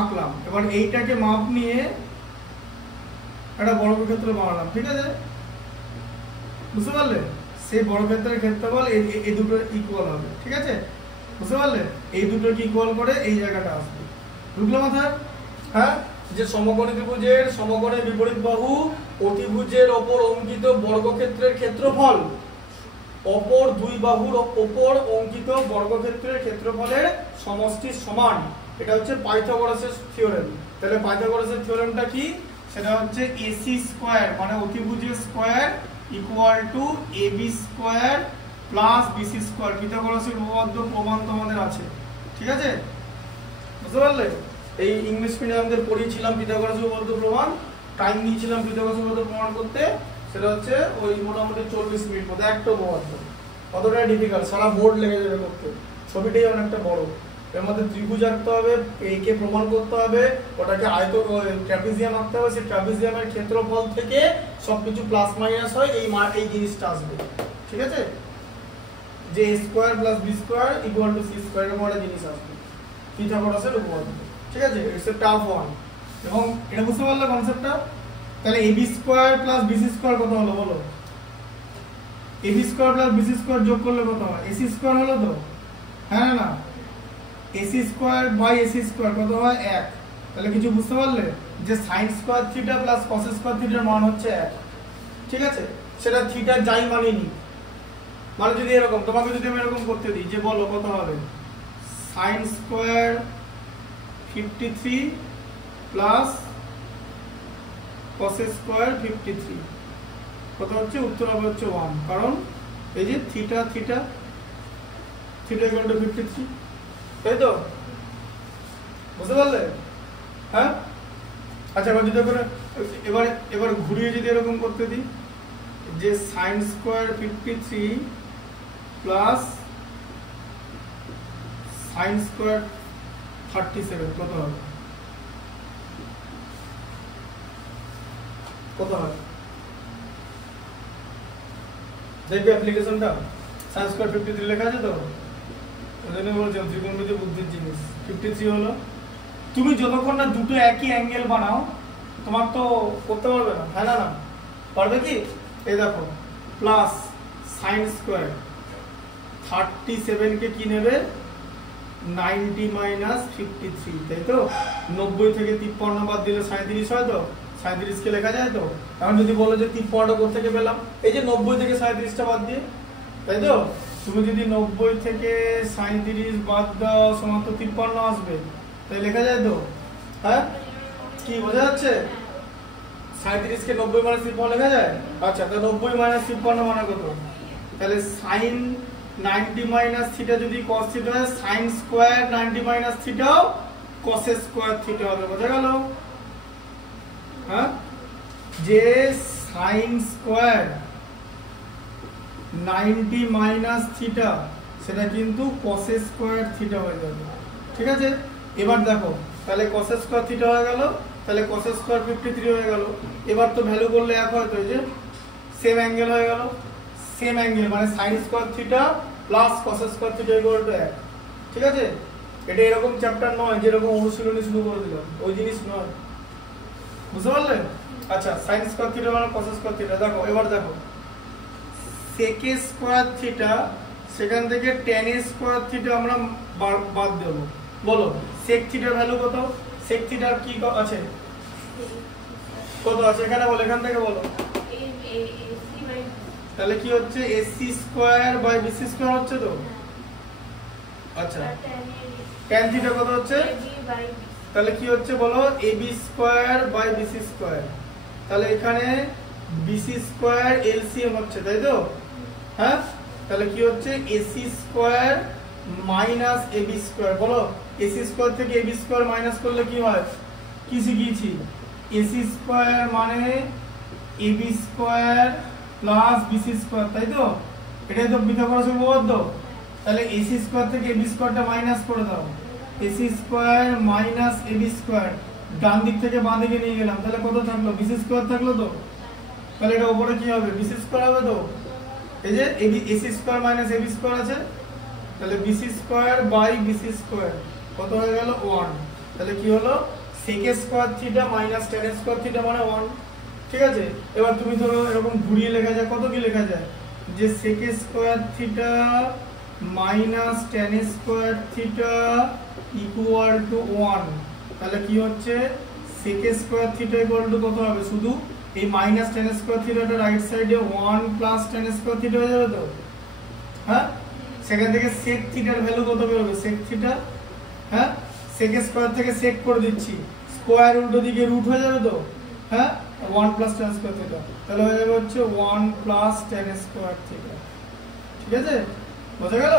আঁকলাম, এবার এইটাকে মাপ নিয়ে একটা বর্গক্ষেত্র বানালাম, ঠিক আছে? বুঝতে পারলে? সেই বর্গক্ষেত্রের ক্ষেত্রফল এই দুটো ইকুয়াল হবে, ঠিক আছে? বুঝতে পারলে? এই দুটোকে ইকুয়াল করে এই জায়গাটা আসবে, ঢুকলো মাথায়? হ্যাঁ, যে সমকোণী ত্রিভুজের সমকোণের বিপরীত বাহু অতিভুজের ওপর অঙ্কিত বর্গক্ষেত্রের ক্ষেত্রফল অপর দুই বাহুর ওপর অঙ্কিত বর্গক্ষেত্রের ক্ষেত্রফলের সমষ্টির সমান, এটা হচ্ছে পাইথাগোরাসের থিওরেম। তাহলে পাইথাগোরাসের থিওরেমটা কি? সেটা হচ্ছে এসি স্কয়ার মানে অতিভুজের square equal to AB square plus BC square. পাইথাগোরাসের উপপাদ্য প্রমাণ তোমাদের আছে, ঠিক আছে? বুঝতে পারলে? এই ইংলিশ মিডিয়ামদের পড়িয়েছিলাম পাইথাগোরাসের উপপাদ্য প্রমাণ, টাইম নিয়েছিলাম পাইথাগোরাসের উপপাদ্য প্রমাণ করতে, সেটা হচ্ছে ওই মোটামুটি 40 মিনিট মধ্যে একটা উপপাদ্য। কতটা ডিফিকাল্ট, সারা বোর্ড লেগে যাবে করতে, ছবিটাই অনেকটা বড়, এর মধ্যে ত্রিভুজ আঁকতে হবে, একে প্রমাণ করতে হবে, ওটাকে ট্রাপিজিয়াম আঁকতে হবে, সেই ট্রাপিজিয়ামের ক্ষেত্রফল থেকে সবকিছু প্লাস মাইনাস হয়, এই জিনিসটা আসবে, ঠিক আছে? যে a square plus b square equal two c square, এরকম একটা জিনিস আসবে পাইথাগোরাসের উপপাদ্য, ঠিক আছে? ইটস এ টাফ ওয়ান, এবং এটা বুঝতে পারলে কনসেপ্টটা? তাহলে ab square plus bc square কত হলো বলো? ab square plus bc square যোগ করলে কত হয়? ac স্কয়ার হলো তো? হ্যাঁ না, ac square by ac square কত হয়? 1। তাহলে কিছু বুঝতে পারলে যে sin square theta plus cos square থিটার মান হচ্ছে 1, ঠিক আছে? সেটা থিটা যাই মানে নি, মানে যদি এরকম তোমাকে যদি আমি এরকম করতে দিই যে বলো কত হবে, sin square 53 plus cos square 53 কত হচ্ছে? উত্তর হবে হচ্ছে 1, কারণ এই যে theta theta theta equal to 53, তাই তো? বুঝতে পারলে? হ্যাঁ, আচ্ছা এবার যদি এবার ঘুরিয়ে যদি এরকম করতে দিই যে sin square 53 plus sin square 37 কত হবে? কত হবে দেখবে অ্যাপ্লিকেশনটা, sin স্কয়ার 53 লেখা আছে তো, ওই জন্য বলছিলাম ত্রিকোণমিতি বুদ্ধির জিনিস। 53 হলো, তুমি যতক্ষণ না দুটো একই অ্যাঙ্গেল বানাও তোমার তো করতে পারবে না, হ্যাঁ না? না পারবে কি? এই দেখো প্লাস sin স্কয়ার 37 কে কি নেবে? 90 মাইনাস 53, তাই তো? 90 থেকে 53 বাদ দিলে 37 হয় তো? 37 কে লেখা যায় তো? এখন যদি বলো যে 53 কোথা থেকে পেলাম, এই যে 90 থেকে 37টা বাদ দিয়ে, তাই তো? তুমি যদি 90 থেকে 37 বাদ দাও সমান তো 53 আসবে, তাই লেখা যায় তো? হ্যাঁ, কি বোঝা যাচ্ছে? 37 কে 90 মাইনাস 53 লেখা যায়। আচ্ছা, তো 90 মাইনাস 53 মানে কত? তাহলে sin 90 মাইনাস থিটা যদি cos থিটা হয়, sin স্কয়ার 90 মাইনাস থিটাও cos স্কয়ার থিটা হবে। বোঝা গেল? হ্যাঁ, যে sin স্কয়ার 90 মাইনাস থিটা সেটা কিন্তু cos স্কয়ার থিটা হয়ে যাবে। ঠিক আছে, এবার দেখো তাহলে cos স্কয়ার থিটা হয়ে গেল, তাহলে cos স্কয়ার 53 হয়ে গেল। এবার তো ভ্যালু করলে এক হয় তো, এই যে সেম অ্যাঙ্গেল হয়ে গেল। সেম অ্যাঙ্গেল মানে sin square theta plus cos square theta equal to 1। ঠিক আছে, এটা এরকম চ্যাপ্টার নয় যেরকম অনুশীলনী শুরু করে দিলাম, ওই জিনিস নয়। বুঝতে পারলে? আচ্ছা, sin স্কয়ার থিটা মানে cos স্কয়ার থিটা। দেখো এবার দেখো sec স্কয়ার থিটা, সেখান থেকে tan স্কয়ার থিটা আমরা বাদ দেব। বলো sec থিটার ভ্যালু কত? sec থিটার কি আছে, কত আছে এখানে বলো, এখান থেকে বলো। তাহলে কি হচ্ছে ac square by bc square হচ্ছে তো? আচ্ছা, tan থিটা কত হচ্ছে? তাহলে কি হচ্ছে বলো, ab square by bc square. তাহলে এখানে bc স্কয়ার LCM হচ্ছে, তাই তো? হ্যাঁ, তাহলে কি হচ্ছে ac square minus ab square. বলো ac স্কয়ার থেকে ab স্কয়ার মাইনাস করলে কি হয়? কি শিখিয়েছি? ac স্কয়ার মানে ab square plus bc square, তাই তো? এটাই তো পিথাগোরাস উপপাদ্য। তাহলে ac স্কয়ার থেকে ab স্কয়ারটা মাইনাস করে দাও, ac square minus ab square ডান দিক থেকে বাঁ দিকে নিয়ে গেলাম, তাহলে কত থাকলো? bc স্কয়ার থাকলো তো? তাহলে এটা উপরে কি হবে? bc স্কয়ার হবে তো? এই যে ac square minus ab square আছে, তাহলে bc square by bc square কত হয়ে গেল? 1। তাহলে কি হলো? sec square theta minus tan square theta মানে 1। ঠিক আছে, এবার তুমি ধরো এরকম ঘুরিয়ে লেখা যায়, কত কি লেখা যায় যে sec square theta minus tan square theta equal to 1। তাহলে কি হচ্ছে sec square theta equal to কত হবে? শুধু এই মাইনাস tan স্কয়ার থিটাটা রাইট সাইডে 1 প্লাস tan স্কয়ার থিটা হয়ে যাবে তো? হ্যাঁ, সেখান থেকে sec থিটার ভ্যালু কত বের হবে? sec থিটা, হ্যাঁ sec স্কয়ার থেকে sec করে দিচ্ছি, স্কয়ার উল্টো দিকে রুট হয়ে যাবে তো? হ্যাঁ, 1 প্লাস tan স্কয়ার থিটা, তাহলে হয়ে যাবে হচ্ছে 1 প্লাস tan স্কয়ার থিটা। ঠিক আছে, বোঝা গেল?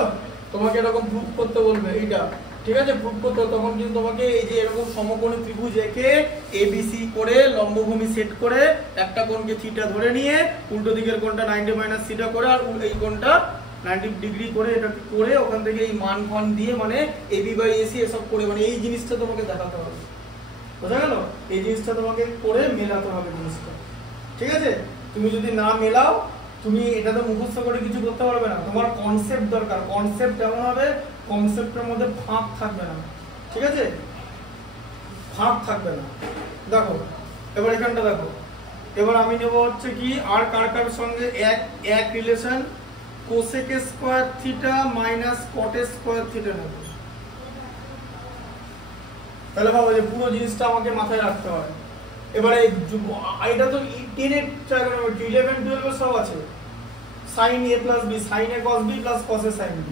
তোমাকে এরকম প্রুফ করতে বলবে এইটা, ঠিক আছে? প্রুফ করতে তখন কিন্তু তোমাকে এই যে এরকম সমকোণী ত্রিভুজ এঁকে ABC করে লম্বভূমি সেট করে একটা কোণকে থিটা ধরে নিয়ে উল্টো দিকের কোণটা 90 মাইনাস থিটা করে আর এই কোণটা 90 ডিগ্রি করে এটা করে ওখান থেকে এই মান ফান দিয়ে মানে AB বাই AC এসব করে মানে এই জিনিসটা তোমাকে দেখাতে হবে। বোঝা গেল? এই জিনিসটা তোমাকে করে মেলাতে হবে জিনিসটা। ঠিক আছে, তুমি যদি না মেলাও তুমি এটা তো মুখস্থ করে কিছু করতে পারবে না। তোমার কনসেপ্ট দরকার, কনসেপ্ট এমন হবে কনসেপ্টের মধ্যে ফাঁক থাকবে না। ঠিক আছে, ফাঁক থাকবে না। দেখো এবার এখানটা দেখো, এবার আমি নেব হচ্ছে কি আর কার কার সঙ্গে এক relation cosec square theta minus কট স্কয়ার থিটা নেব। তাহলে ভাবো যে পুরো জিনিসটা আমাকে মাথায় রাখতে হয়। এবারে এটা তো 10 এর ট্রাইগোনোমেট্রি 11 12 এর সব আছে। sin a plus b sin a cos b plus cos a sin b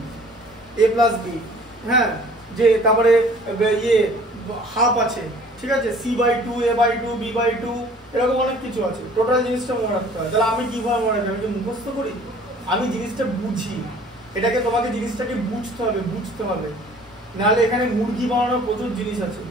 a plus b, হ্যাঁ, যে তারপরে ইয়ে হাফ আছে, ঠিক আছে, c/2 a/2 b/2 এরকম অনেক কিছু আছে। টোটাল জিনিসটা মনে রাখতে হয়। তাহলে আমি কিভাবে মনে রাখি? আমি কি মুখস্থ করি? আমি জিনিসটা বুঝি, এটাকে তোমাকে জিনিসটাকে বুঝতে হবে। নাহলে এখানে মুরগি বানানোর প্রচুর জিনিস আছে,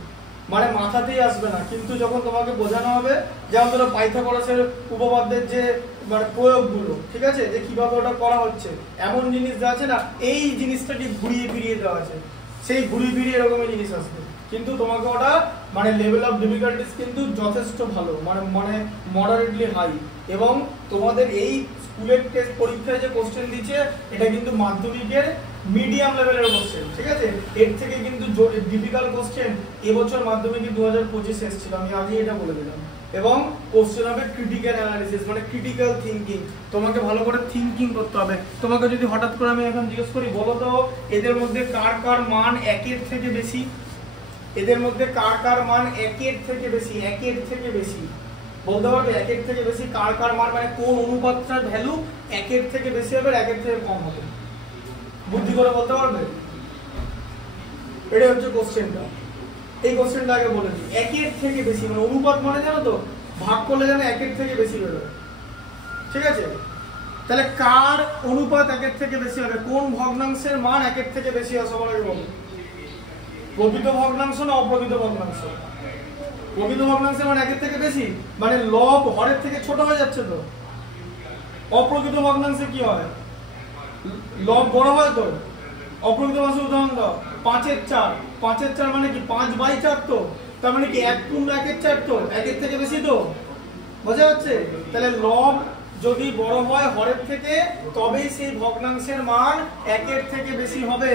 মানে মাথাতেই আসবে না। কিন্তু যখন তোমাকে বোঝানো হবে, যেমন ধরো পাইথাগোরাসের উপপাদ্যের যে মানে প্রয়োগগুলো, ঠিক আছে, যে কিভাবে ওটা করা হচ্ছে, এমন জিনিস যা আছে না এই জিনিসটাকে ঘুরিয়ে ফিরিয়ে দেওয়া আছে, সেই ঘুরিয়ে ফিরিয়ে এরকমই জিনিস আসবে। কিন্তু তোমাকে ওটা মানে লেভেল অফ ডিফিকাল্টিস কিন্তু যথেষ্ট ভালো, মানে মডারেটলি হাই। এবং তোমাদের এই স্কুলের টেস্ট পরীক্ষায় যে কোশ্চেন দিচ্ছে এটা কিন্তু মাধ্যমিকের মিডিয়াম লেভেলের কোশ্চেন, ঠিক আছে, এর থেকে কিন্তু ডিফিকাল্ট কোশ্চেন এবছর মাধ্যমিকে 2025 এসেছিল, আমি আগে এটা বলে দিলাম। এবং কোশ্চেন হবে ক্রিটিক্যাল অ্যানালিসিস, মানে ক্রিটিক্যাল থিংকিং। তোমাকে ভালো করে থিংকিং করতে হবে। তোমাকে যদি হঠাৎ করে আমি এখন জিজ্ঞেস করি, বলো তো এদের মধ্যে কার কার মান 1 থেকে বেশি? এদের মধ্যে কার কার মান 1 থেকে বেশি? 1 থেকে বেশি বলতে পারবে? 1 থেকে বেশি কার কার মান, মানে কোন অনুপাতটার ভ্যালু 1 থেকে বেশি হবে, 1 থেকে কম হবে? বুদ্ধি করে বলতে পারবে? এটা হচ্ছে কোশ্চেনটা। এই কোশ্চেনটা আগে বলে দিই। 1 থেকে বেশি মানে অনুপাত মানে জানো তো, ভাগ করলে যেন 1 থেকে বেশি বেরোবে, ঠিক আছে? তাহলে কার অনুপাত 1 থেকে বেশি হবে? কোন ভগ্নাংশের মান 1 থেকে বেশি হবে? সবার আগে বলো। প্রকৃত ভগ্নাংশ না অপ্রকৃত ভগ্নাংশ? প্রকৃত ভগ্নাংশের মান 1 থেকে বেশি মানে লব হরের থেকে ছোট হয়ে যাচ্ছে তো। অপ্রকৃত ভগ্নাংশে কি হয়? লব বড় হয় তো। অপ্রকৃত ভগ্নাংশের উদাহরণ দাও। 5 এর 4, 5 এর 4 মানে কি 5/4 তো, তার মানে কি 1 পূর্ণ 1 এর 4 তো, 1 থেকে বেশি তো, বোঝা যাচ্ছে? তাহলে লব যদি বড় হয় হরের থেকে তবেই সেই ভগ্নাংশের মান 1 থেকে বেশি হবে,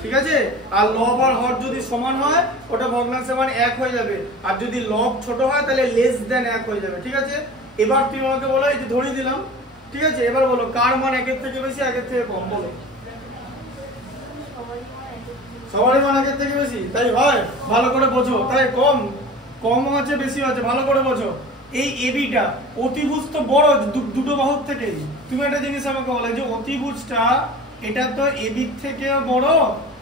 ঠিক আছে? আর লব আর হর যদি সমান হয় ওটা ভগ্নাংশের মান 1 হয়ে যাবে, আর যদি লব ছোট হয় তাহলে লেস দেন 1 হয়ে যাবে, ঠিক আছে? এবার তুমি আমাকে বলো, এই যে ধরিয়ে দিলাম, ঠিক আছে? এবার বলো কার মান 1 থেকে বেশি 1 থেকে কম? বলো। সবারই মান 1 থেকে বেশি, তাই হয়? ভালো করে বোঝো। তাই কম কম আছে বেশি আছে, ভালো করে বোঝো। এই এবিটা অতিভুজ তো বড় দুটো বাহুর থেকে। তুমি একটা জিনিস আমাকে বলো, যে অতিভুজটা এটা তো এবির থেকেও বড়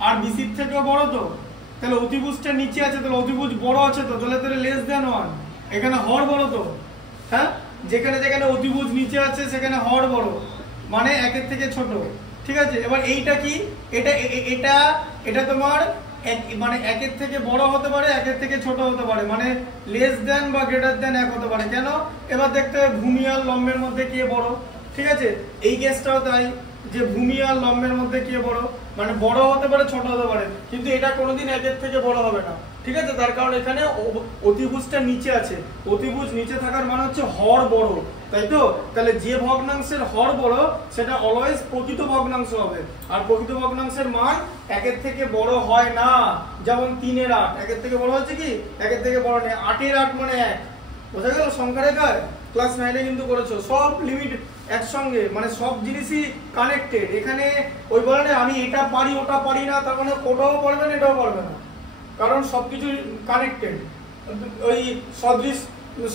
আর বিসির থেকেও বড় তো, তাহলে অতিভুজটা নিচে আছে, তাহলে অতিভুজ বড় আছে তো, তাহলে লেস দেন 1। এখানে হর বড় তো, হ্যাঁ? যেখানে যেখানে অতিভুজ নিচে আছে সেখানে হর বড়, মানে 1 থেকে ছোট, ঠিক আছে? এবার এইটা কি? এটা এটা এটা তোমার মানে 1 থেকে বড় হতে পারে, 1 থেকে ছোট হতে পারে, মানে লেস দেন বা গ্রেটার দেন 1 হতে পারে। কেন? এবার দেখতে হবে ভূমি আর লম্বের মধ্যে কে বড়, ঠিক আছে? এই কেসটাও তাই, যে ভূমি আর লম্বের মধ্যে কে বড়, মানে বড় হতে পারে ছোট হতে পারে, কিন্তু এটা কোনোদিন 1 থেকে বড় হবে না, ঠিক আছে? তার কারণ এখানে অতিভুজটা নিচে আছে, অতিভুজ নিচে থাকার মানে হচ্ছে হর বড়, তাই তো? তাহলে যে ভগ্নাংশের হর বড় সেটা অলওয়েজ প্রকৃত ভগ্নাংশ হবে, আর প্রকৃত ভগ্নাংশের মান 1 থেকে বড় হয় না। যেমন 3 এর 8 1 থেকে বড় হচ্ছে কি? 1 থেকে বড় নেই। 8 এর 8 মানে 1, বোঝা গেল? সংখ্যা রেখায় ক্লাস 9 কিন্তু করেছো, সব লিমিট একসঙ্গে, মানে সব জিনিসই কানেক্টেড। এখানে ওই বলে না আমি এটা পারি ওটা পারি না, তার মানে ওটাও পারবে না এটাও পারবে না, কারণ সবকিছু কানেক্টেড। ওই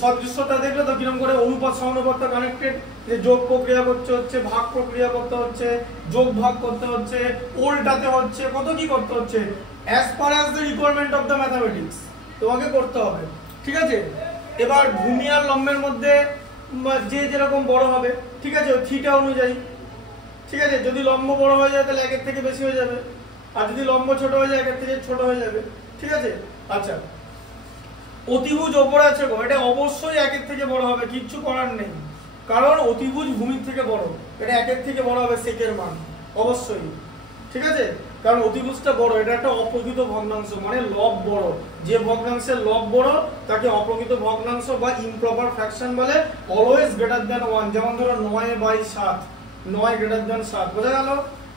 সদৃশ্যতা দেখলে তো কিরকম করে অনুপাত সমানুপাতটা কানেক্টেড, যে যোগ প্রক্রিয়া করতে হচ্ছে, ভাগ প্রক্রিয়া করতে হচ্ছে, যোগ ভাগ করতে হচ্ছে, উল্টাতে হচ্ছে, কত কি করতে হচ্ছে, as per as the requirement of the mathematics তোমাকে করতে হবে, ঠিক আছে? এবার ভূমি আর লম্বের মধ্যে যে যেরকম বড় হবে, ঠিক আছে, থিটা অনুযায়ী, ঠিক আছে? যদি লম্ব বড় হয়ে যায় তাহলে 1 থেকে বেশি হয়ে যাবে, আর যদি লম্ব ছোট হয়ে যায় 1 থেকে ছোট হয়ে যাবে, ঠিক আছে? আচ্ছা, অতিভুজ ওপরে আছে গো, এটা অবশ্যই 1 থেকে বড় হবে, কিচ্ছু করার নেই, কারণ অতিভুজ ভূমির থেকে বড়, এটা 1 থেকে বড় হবে সেকের মান অবশ্যই, ঠিক আছে? কারণ অতিভুজটা বড়, এটা একটা অপ্রকৃত ভগ্নাংশ, মানে লব বড়। যে ভগ্নাংশের লব বড় তাকে অপ্রকৃত ভগ্নাংশ বা ইমপ্রপার ফ্র্যাকশন বলে, অলওয়েজ গ্রেটার দ্যান 1। যেমন ধরো 9/7, 9 গ্রেটার দ্যান 7, বোঝা গেল?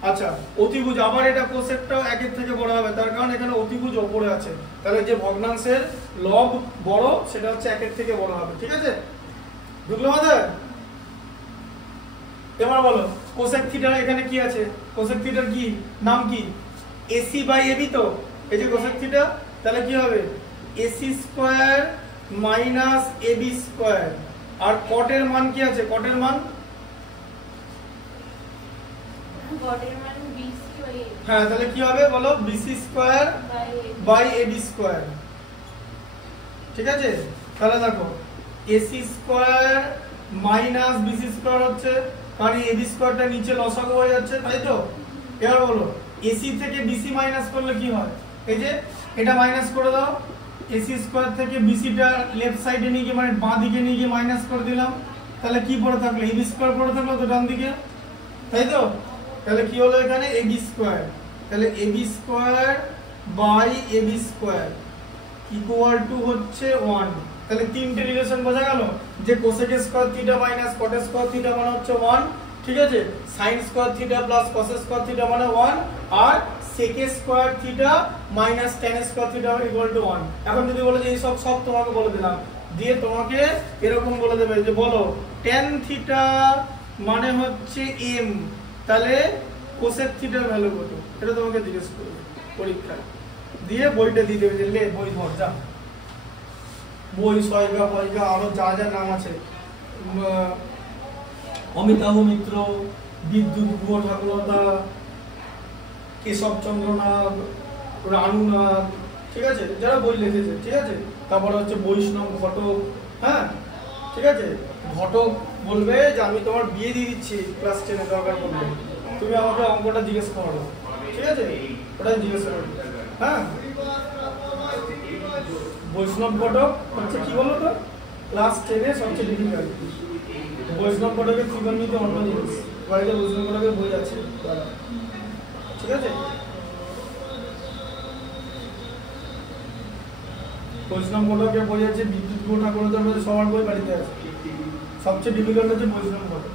আচ্ছা, অতিভুজ আবার এটা কোসেকটাও 1 থেকে বড় হবে, তার কারণ এখানে অতিভুজ ওপরে আছে, তাহলে যে ভগ্নাংশের লব বড় সেটা হচ্ছে 1 থেকে বড় হবে, ঠিক আছে? বুঝলো আমাদের? এবার বলো কোসেক থিটা এখানে কি আছে? কোসেক থিটার কি নাম? কি? AC/AB তো, এই যে কোসেক থিটা, তাহলে কি হবে? AC² - AB²। আর কটের মান কি আছে? কটের মান হ্যাঁ, তাহলে কি হবে বলো? BC²/AB², ঠিক আছে? তাহলে দেখো AC² - BC² হচ্ছে, কারণ AB² নিচে লসাগু হয়ে যাচ্ছে, তাই তো? এবার বলো AC থেকে BC মাইনাস করলে কি হয়? এই যে এটা মাইনাস করে দাও, AC² থেকে BC টা লেফট সাইডে নিয়ে গিয়ে, মানে বাঁ দিকে নিয়ে গিয়ে মাইনাস করে দিলাম, তাহলে কি পড়ে থাকলো? AB² পড়ে থাকলো তো ডান দিকে, তাই তো? তাহলে কি হলো এখানে? AB², তাহলে AB²/AB² ইকুয়াল টু হচ্ছে 1। তাহলে তিনটে রিলেশন বোঝা গেল, যে কোসেক² থিটা মাইনাস কট² থিটা মানে হচ্ছে 1, ঠিক আছে? sin² theta plus cos² theta মানে 1, আর sec square theta minus tan square theta equal to 1। এখন যদি বলে যে এই সব তোমাকে বলে দিলাম, দিয়ে তোমাকে এরকম বলে দেবে যে বলো tan থিটা মানে হচ্ছে m, তাহলে cosec থিটার ভ্যালু কত, এটা তোমাকে জিজ্ঞেস করবে পরীক্ষায়, দিয়ে বইটা দিয়ে দেবে যে লে বই ধর যা, বই সয়গা ফয়গা আরো যা যা নাম আছে, অমিতাভ মিত্র, বিদ্যুৎ গুহ ঠাকুরদা, কেশবচন্দ্রনাথ, রানুনাথ, ঠিক আছে, যারা বই লিখেছে, ঠিক আছে। তারপরে হচ্ছে বৈষ্ণব ঘটক, হ্যাঁ ঠিক আছে। ঘটক বলবে যে আমি তোমার বিয়ে দিয়ে দিচ্ছি ক্লাস 10 এ, দরকার পড়লে তুমি আমাকে অঙ্কটা জিজ্ঞেস করো, ঠিক আছে, ওটা জিজ্ঞেস করো, হ্যাঁ। বৈষ্ণব ঘটক হচ্ছে কি বলো তো, ক্লাস 10 এ সবচেয়ে ডিফিকাল্ট। বৈষ্ণব ঘটকের ত্রিকোণমিতি অন্য জিনিস, বাড়িতে বৈষ্ণব ঘটকের বই আছে, ঠিক আছে। বৈষ্ণব ঘটকের বই আছে, বিদ্যুৎ গুহ ঠাকুরদার মধ্যে সবার বই বাড়িতে আছে। সবচেয়ে ডিফিকাল্ট হচ্ছে বৈষ্ণব ঘটক,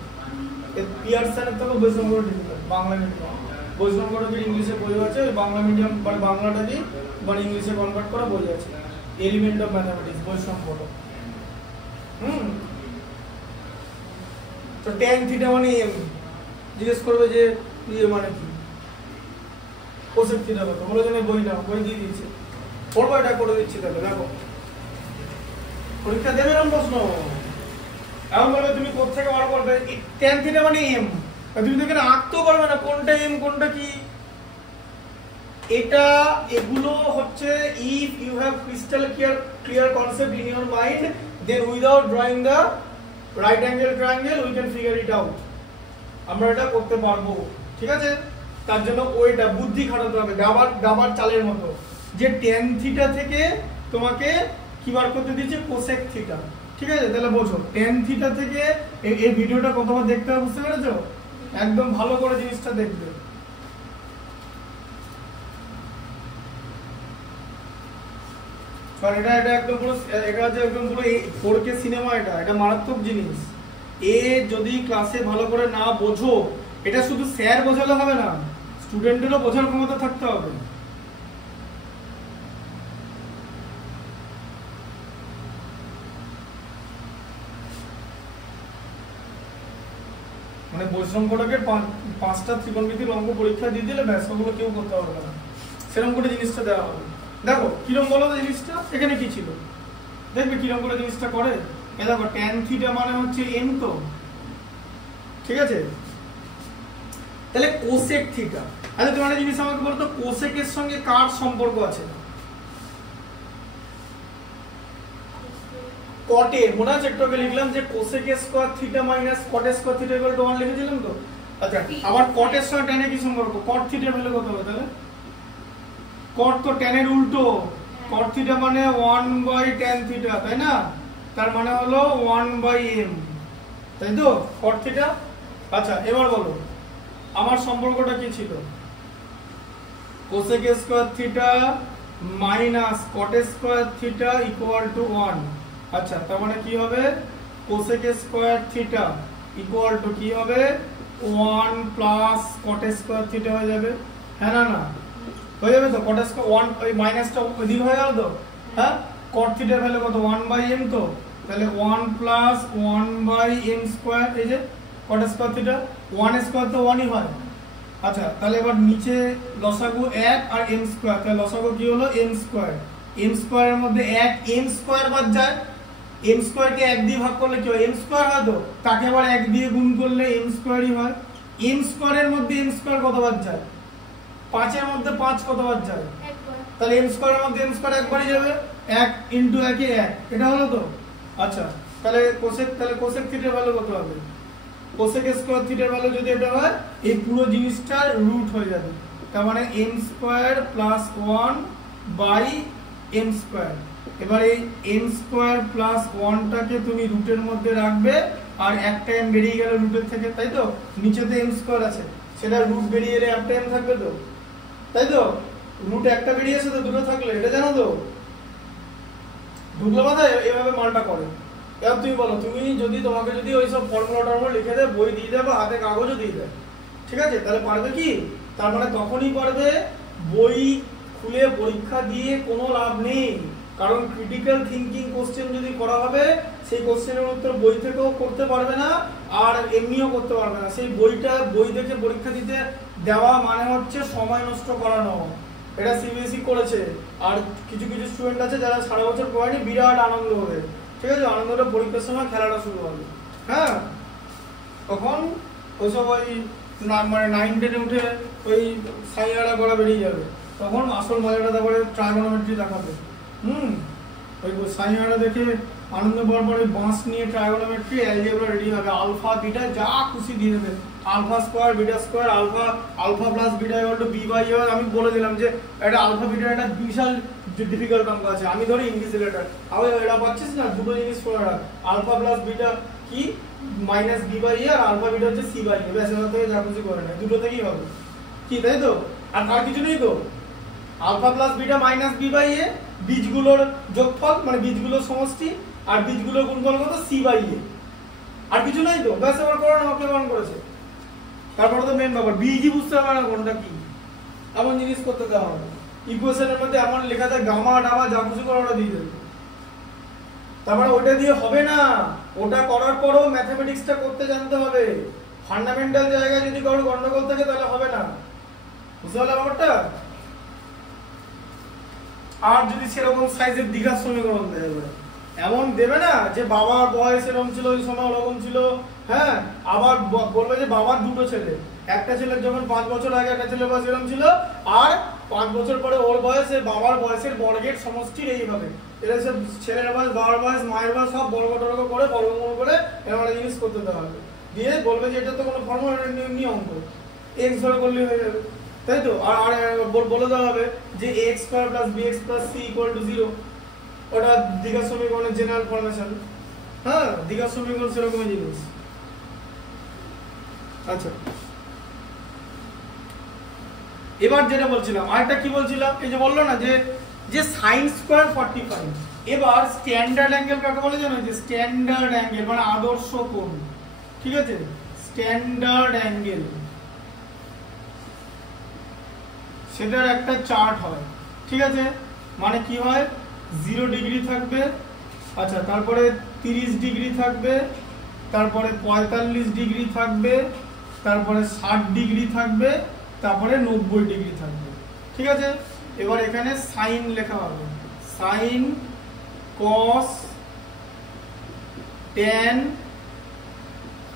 পিয়ারসনের থেকে বৈষ্ণব ঘটক ডিফিকাল্ট, বাংলা মিডিয়াম। বৈষ্ণব ঘটকের ইংলিশে বই আছে, ওই বাংলা মিডিয়াম মানে বাংলাটাকে মানে ইংলিশে কনভার্ট করা বই আছে, এলিমেন্ট অফ ম্যাথমেটিক্স বৈষ্ণব ঘটক। তো tan থিটা মানে m, জিজ্ঞেস করবে যে ইয়ে মানে কি, cosec থিটা কত, বলে যে বই না, বই দিয়ে দিয়েছে, পড়বো এটা করে দিচ্ছি, তাহলে দেখো পরীক্ষা দেবে এরকম প্রশ্ন। এখন বলবে তুমি কোথা থেকে বার করবে, tan থিটা মানে m, তুমি তো এখানে আঁকতেও পারবে না কোনটা m কোনটা কি। এটা এগুলো হচ্ছে if you have crystal clear concept in your mind, then without drawing the right angle triangle we can figure it out, আমরা এটা করতে পারবো, ঠিক আছে। তার জন্য ওইটা বুদ্ধি খাটাতে হবে, দাবার চালের মতো, যে tan থিটা থেকে তোমাকে কি বার করতে দিয়েছে, cosec থিটা, ঠিক আছে। তাহলে বোঝো tan থিটা থেকে এই ভিডিওটা কতবার দেখতে হবে, বুঝতে পেরেছো, একদম ভালো করে জিনিসটা দেখবে। কারণ এটা একদম পুরো, এটা হচ্ছে একদম পুরো 4K সিনেমা, এটা মারাত্মক জিনিস। এ যদি ক্লাসে ভালো করে না বোঝো, এটা শুধু স্যার বোঝালে হবে না, স্টুডেন্টেরও বোঝার ক্ষমতা থাকতে হবে। মানে বৈষ্ণব ঘটকের 5টা ত্রিকোণমিতির অঙ্ক পরীক্ষা দিয়ে দিলে ব্যাস, ওগুলো কেউ করতে পারবে না, সেরকম করে জিনিসটা দেওয়া হবে। দেখো কিরকম বলো তো জিনিসটা, এখানে কি ছিল দেখবে কিরকম করে জিনিসটা করে। এই দেখো tan থিটা মানে হচ্ছে m, তো ঠিক আছে। তাহলে cosec থিটা, আচ্ছা তোমার জিনিস আমাকে বলো তো cosec এর সঙ্গে কার সম্পর্ক আছে, cot এর, মনে আছে একটু আগে লিখলাম যে cosec square theta minus cot square theta equal to 1 লিখেছিলাম তো। আচ্ছা আবার cot এর সঙ্গে tan এর কি সম্পর্ক, cot থিটার ভ্যালু কত হবে তাহলে, cot তো tan এর উল্টো, cot থিটা মানে 1/tan থিটা, তাই না, তার মানে হলো 1/m, তাই তো cot থিটা। আচ্ছা এবার বলো আমার সম্পর্কটা কি ছিল, cosec square theta minus cot square theta equal to 1। আচ্ছা তার মানে কি হবে, cosec square theta equal to কি হবে 1 প্লাস cot স্কয়ার থিটা হয়ে যাবে, হ্যাঁ না না হয়ে যাবে তো, cot স্কয়ার 1 ওই মাইনাসটা ওদিক হয়ে গেল তো, হ্যাঁ cot থিটার ভ্যালু কত 1/m, তো তাহলে 1 প্লাস 1/m স্কয়ার, এই যে cot স্কয়ার থিটা 1 স্কয়ার তো 1ই হয়। আচ্ছা তাহলে এবার নিচে লসাগু 1 আর m স্কয়ার, তাহলে লসাগু কি হলো m স্কয়ার, m স্কয়ারের মধ্যে 1 m স্কয়ার বাদ যায়, m স্কয়ার কে 1 দিয়ে ভাগ করলে কি হয় m স্কয়ার হয়, তো তাকে আবার 1 দিয়ে গুণ করলে m স্কয়ারই হয়। m স্কয়ারের মধ্যে m স্কয়ার কত বাদ যায়, 5 এর মধ্যে 5 কত বাদ যায়, তাহলে m স্কয়ারের মধ্যে m স্কয়ার একবারই যাবে, 1 ইনটু 1 এ 1, এটা হলো তো। আচ্ছা তাহলে cosec থিটার ভ্যালু কত হবে, cosec স্কয়ার থিটার ভ্যালু যদি এটা হয়, এই পুরো জিনিসটার রুট হয়ে যাবে, তার মানে m square plus 1 by m square. এবার এই m স্কয়ার প্লাস 1 টাকে তুমি রুটের মধ্যে রাখবে, আর একটা m বেরিয়ে গেল রুটের থেকে, তাই তো, নিচেতে m স্কয়ার আছে, সেটা রুট বেরিয়ে এলে একটা m থাকবে তো, তাই তো, রুট একটা বেরিয়ে আসে তো, দুটো থাকলে, এটা জানো তো, ঢুকলো মাথায়, এভাবে মালটা করে। এবার তুমি বলো, তুমি যদি তোমাকে যদি ওই সব ফর্মুলা টর্মুলা লিখে দেয়, বই দিয়ে দেয় বা হাতে কাগজও দিয়ে দেয়, ঠিক আছে, তাহলে পারবে কি, তার মানে তখনই পারবে বই খুলে পরীক্ষা দিয়ে কোনো লাভ নেই, কারণ ক্রিটিক্যাল থিঙ্কিং কোশ্চেন যদি করা হবে সেই কোশ্চেনের উত্তর বই থেকেও করতে পারবে না আর এমনিও করতে পারবে না। সেই বই দেখে পরীক্ষা দিতে দেওয়া মানে হচ্ছে সময় নষ্ট করানো। এটা সিবিএসই করেছে, আর কিছু কিছু স্টুডেন্ট আছে যারা সারা বছর পড়েনি, বিরাট আনন্দ হবে, ঠিক আছে, আনন্দটা পরীক্ষার সময় খেলাটা শুরু হবে। হ্যাঁ, তখন ওইসব ওই মানে 9-10 উঠে ওই সাইয়ারা করা বেরিয়ে যাবে, তখন আসল মজাটা তারপরে ট্রাইগোনোমেট্রি দেখাবে। ওই সাইয়ারা দেখে আনন্দ পাওয়ার পরে বাঁশ নিয়ে ট্রাইগোনোমেট্রি অ্যালজেব্রা রেডি হবে, আলফা বিটা যা খুশি দিয়ে দেবে, alpha square beta square, alpha plus beta equal to B by A. আমি বলে দিলাম যে একটা আলফা বিটার একটা বিশাল ডিফিকাল্ট অঙ্ক আছে, আমি ধরি ইংলিশ রিলেটেড, আবার এটা পাচ্ছিস না, দুটো জিনিস করে রাখ, আলফা প্লাস বিটা কি মাইনাস বি বাই এ, আর আলফা বিটা হচ্ছে সি বাই এ, ব্যাস এখান থেকে যা খুশি করে নেয়, দুটো থেকেই হবে, কি তাই তো? আর কিছু নেই তো, alpha plus beta minus B by A, বীজগুলোর যোগফল মানে বীজগুলোর সমষ্টি, আর বীজগুলোর গুণফল কত সি বাই এ, আর কিছু নাই তো, ব্যাস এবার করে নাও, কে বারণ করেছে? তারপরে তো মেন ব্যাপার বীজই বুঝতে হবে না কোনটা কি, এমন জিনিস করতে দেওয়া হবে, ইকুয়েশনের মধ্যে এমন লেখা যায় গামা ডামা যা কিছু করে ওটা দিয়ে দেবে। তারপরে ওটা দিয়ে হবে না, ওটা করার পরও ম্যাথমেটিক্সটা করতে জানতে হবে, ফান্ডামেন্টাল জায়গায় যদি কারো গন্ডগোল থাকে তাহলে হবে না, বুঝতে পারলে ব্যাপারটা? আর যদি সেরকম সাইজের দ্বিঘাত সমীকরণ দেবে, এমন দেবে না যে বাবার বয়স এরকম ছিল ওই সময় ওরকম ছিল, হ্যাঁ, আবার বলবে যে বাবার দুটো ছেলে, একটা ছেলের যখন 5 বছর আগে একটা ছেলের বয়স এরকম ছিল, আর 5 বছর পরে ওর বয়সে বাবার বয়সের বর্গের সমষ্টির এইভাবে, এটা সব ছেলের বয়স, বাবার বয়স, মায়ের বয়স সব বর্গ টর্গ করে বর্গমূল করে এরকম একটা জিনিস করতে দেওয়া হবে, দিয়ে বলবে যে এটা তো কোনো ফর্মুলা, এমনি অঙ্ক, এক্স ধরে করলেই হয়ে যাবে, তাই তো? আর বলে দেওয়া হবে যে ax square plus bx plus c equal to 0, ওটা দ্বিঘাত সমীকরণের জেনারেল ফরমেশন। হ্যাঁ, দ্বিঘাত সমীকরণ সেরকমই জিনিস। আচ্ছা, এবার যেটা বলছিলাম, আরেকটা কি বলছিলাম, এই যে বললো না যে sin স্কয়ার 45, এবার স্ট্যান্ডার্ড অ্যাঙ্গেল কাকে বলে জানো? যে স্ট্যান্ডার্ড অ্যাঙ্গেল মানে আদর্শ কোণ, ঠিক আছে, স্ট্যান্ডার্ড অ্যাঙ্গেল, সেটার একটা চার্ট হয়, ঠিক আছে, মানে কি হয়, 0 ডিগ্রি থাকবে, আচ্ছা, তারপরে 30 ডিগ্রি থাকবে, তারপরে 45 ডিগ্রি থাকবে, তারপরে 60 ডিগ্রি থাকবে, তারপরে 90 ডিগ্রি থাকবে, ঠিক আছে। এবার এখানে সাইন লেখা হবে, সাইন, কস, ট্যান,